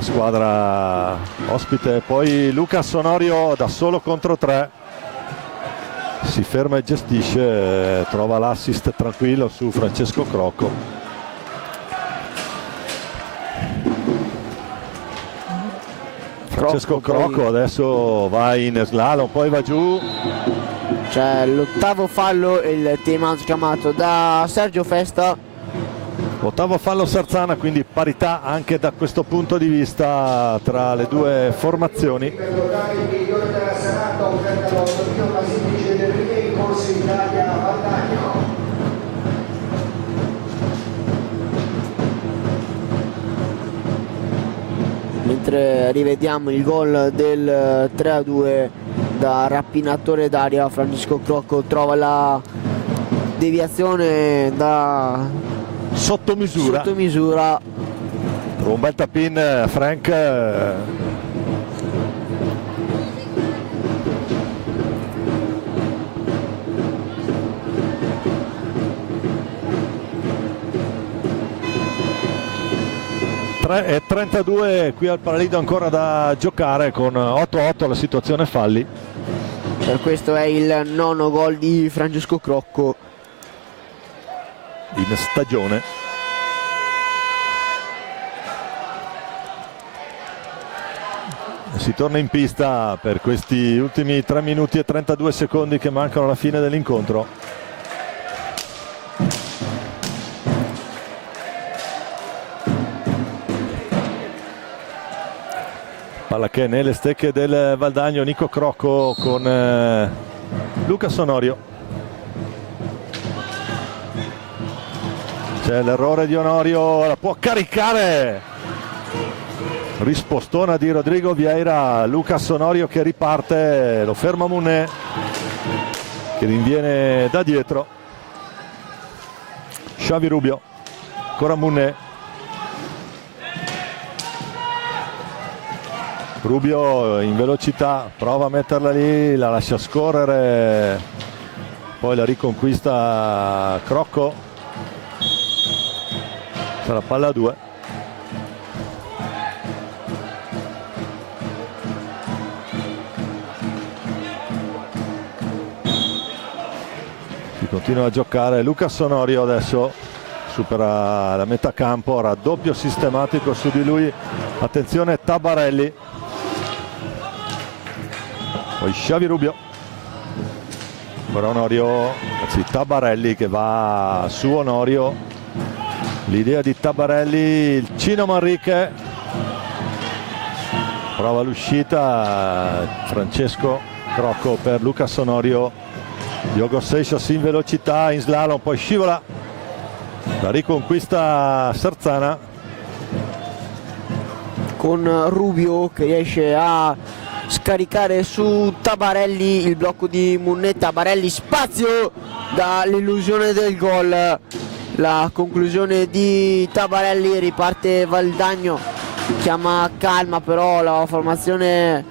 squadra ospite. Poi Lucas Onorio da solo contro 3 si ferma e gestisce, trova l'assist tranquillo su Francesco Crocco. Francesco Crocco adesso va in slalom, poi va giù. C'è l'8º fallo e il tema chiamato da Sergio Festa. 8º fallo Sarzana, quindi parità anche da questo punto di vista tra le due formazioni. Per votare il migliore della serata, offerta l'autorità una semplice del relay Corsa Italia Valdagno. Mentre rivediamo il gol del 3-2 da rapinatore d'aria, Francesco Crocco trova la deviazione da Sotto misura. Un bel tap-in Frank. E 32 qui al Paralido ancora da giocare, con 8-8 la situazione falli. Per questo è il 9º gol di Francesco Crocco in stagione. Si torna in pista per questi ultimi 3 minuti e 32 secondi che mancano alla fine dell'incontro. Palla che è nelle stecche del Valdagno, Nico Crocco con Lucas Onorio. C'è l'errore di Onorio, la può caricare, rispostona di Rodrigo Vieira. Lucas Onorio che riparte, lo ferma Munné che rinviene da dietro. Xavi Rubio, ancora Munné. Rubio in velocità, prova a metterla lì, la lascia scorrere, poi la riconquista Crocco. Sarà palla a 2. Si continua a giocare. Lucas Onorio adesso supera la metà campo, raddoppio sistematico su di lui. Attenzione Tabarelli. Poi Xavi Rubio, ora Onorio, anzi Tabarelli che va su Onorio. L'idea di Tabarelli, il Cino Manrique, prova l'uscita, Francesco Crocco per Lucas Onorio. Diogo Seixas in velocità, in slalom, poi scivola, la riconquista Sarzana. Con Rubio che riesce a scaricare su Tabarelli il blocco di Munné. Tabarelli, spazio dall'illusione del gol, la conclusione di Tabarelli, riparte Valdagno, chiama calma, però la formazione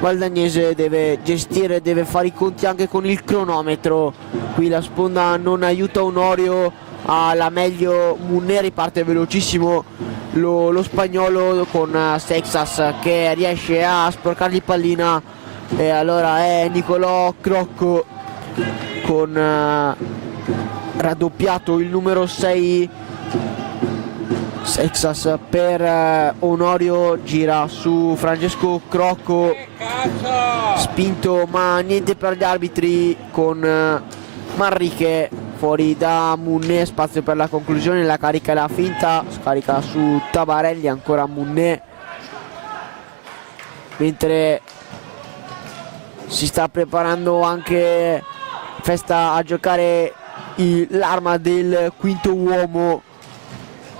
valdagnese deve gestire, deve fare i conti anche con il cronometro. Qui la sponda non aiuta Onorio alla meglio. Munné riparte velocissimo lo spagnolo con Seixas che riesce a sporcargli pallina, e allora è Nicolò Crocco con raddoppiato il numero 6. Seixas per Onorio, gira su Francesco Crocco, spinto ma niente per gli arbitri, con Manrique fuori da Munné, spazio per la conclusione, la carica e la finta, scarica su Tabarelli, ancora Munné, mentre si sta preparando anche Festa a giocare l'arma del quinto uomo,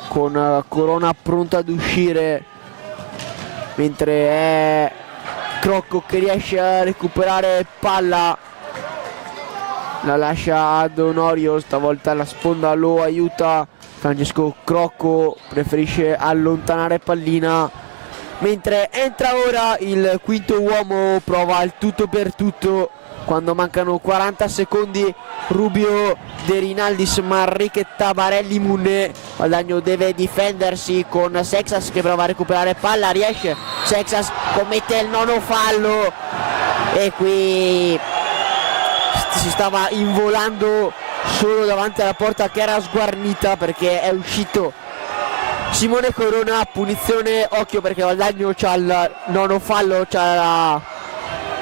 con Corona pronto ad uscire, mentre è Crocco che riesce a recuperare palla, la lascia ad Onorio, stavolta la sponda lo aiuta. Francesco Crocco preferisce allontanare pallina, mentre entra ora il quinto uomo, prova il tutto per tutto quando mancano 40 secondi. Rubio, De Rinaldis, Manrique, Tabarelli, Munné. Valdagno deve difendersi con Seixas che prova a recuperare palla, riesce. Seixas commette il nono fallo e qui si stava involando solo davanti alla porta che era sguarnita, perché è uscito Simone Corona. Punizione, occhio perché Valdagno c'ha il nono fallo, c'ha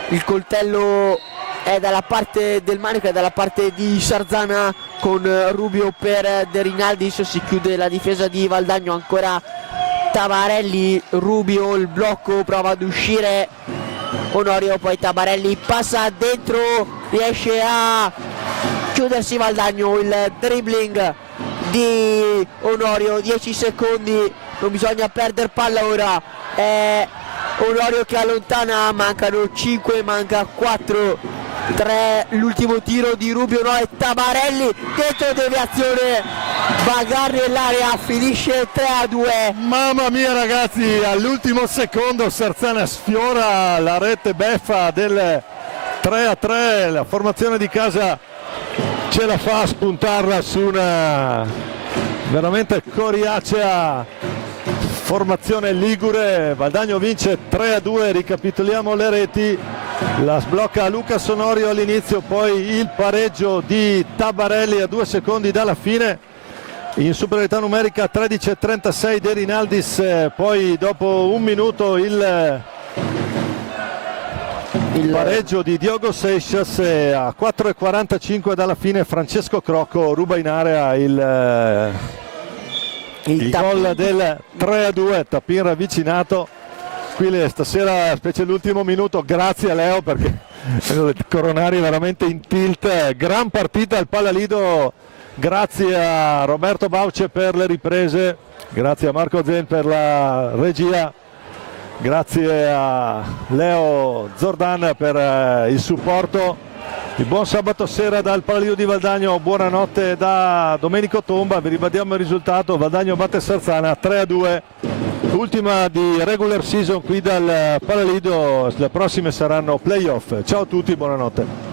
il coltello, è dalla parte del manico, è dalla parte di Sarzana, con Rubio per De Rinaldis. Si chiude la difesa di Valdagno, ancora Tabarelli, Rubio il blocco, prova ad uscire Onorio, poi Tabarelli passa dentro, riesce a chiudersi Valdagno, il dribbling di Onorio, 10 secondi, non bisogna perdere palla ora, è Onorio che allontana, mancano 5, manca 4, 3, l'ultimo tiro di Rubio, no, è Tabarelli, dentro deviazione, Bagarri nell'area, finisce 3-2. Mamma mia ragazzi, all'ultimo secondo Sarzana sfiora la rete beffa del 3-3, la formazione di casa ce la fa a spuntarla su una veramente coriacea formazione ligure. Valdagno vince 3-2, ricapitoliamo le reti, la sblocca Lucas Onorio all'inizio, poi il pareggio di Tabarelli a 2 secondi dalla fine, in superiorità numerica 13:36 De Rinaldis, poi dopo un minuto il pareggio di Diogo Seixas, a 4:45 dalla fine Francesco Crocco ruba in area il gol del 3-2, Tapin ravvicinato. Qui stasera, specie l'ultimo minuto, grazie a Leo perché Coronari veramente in tilt, gran partita al Pallalido, grazie a Roberto Bauce per le riprese, grazie a Marco Zen per la regia. Grazie a Leo Zordan per il supporto. Il buon sabato sera dal Palalido di Valdagno, buonanotte da Domenico Tomba. Vi ribadiamo il risultato: Valdagno batte Sarzana 3-2, ultima di regular season qui dal Palalido. Le prossime saranno playoff. Ciao a tutti, buonanotte.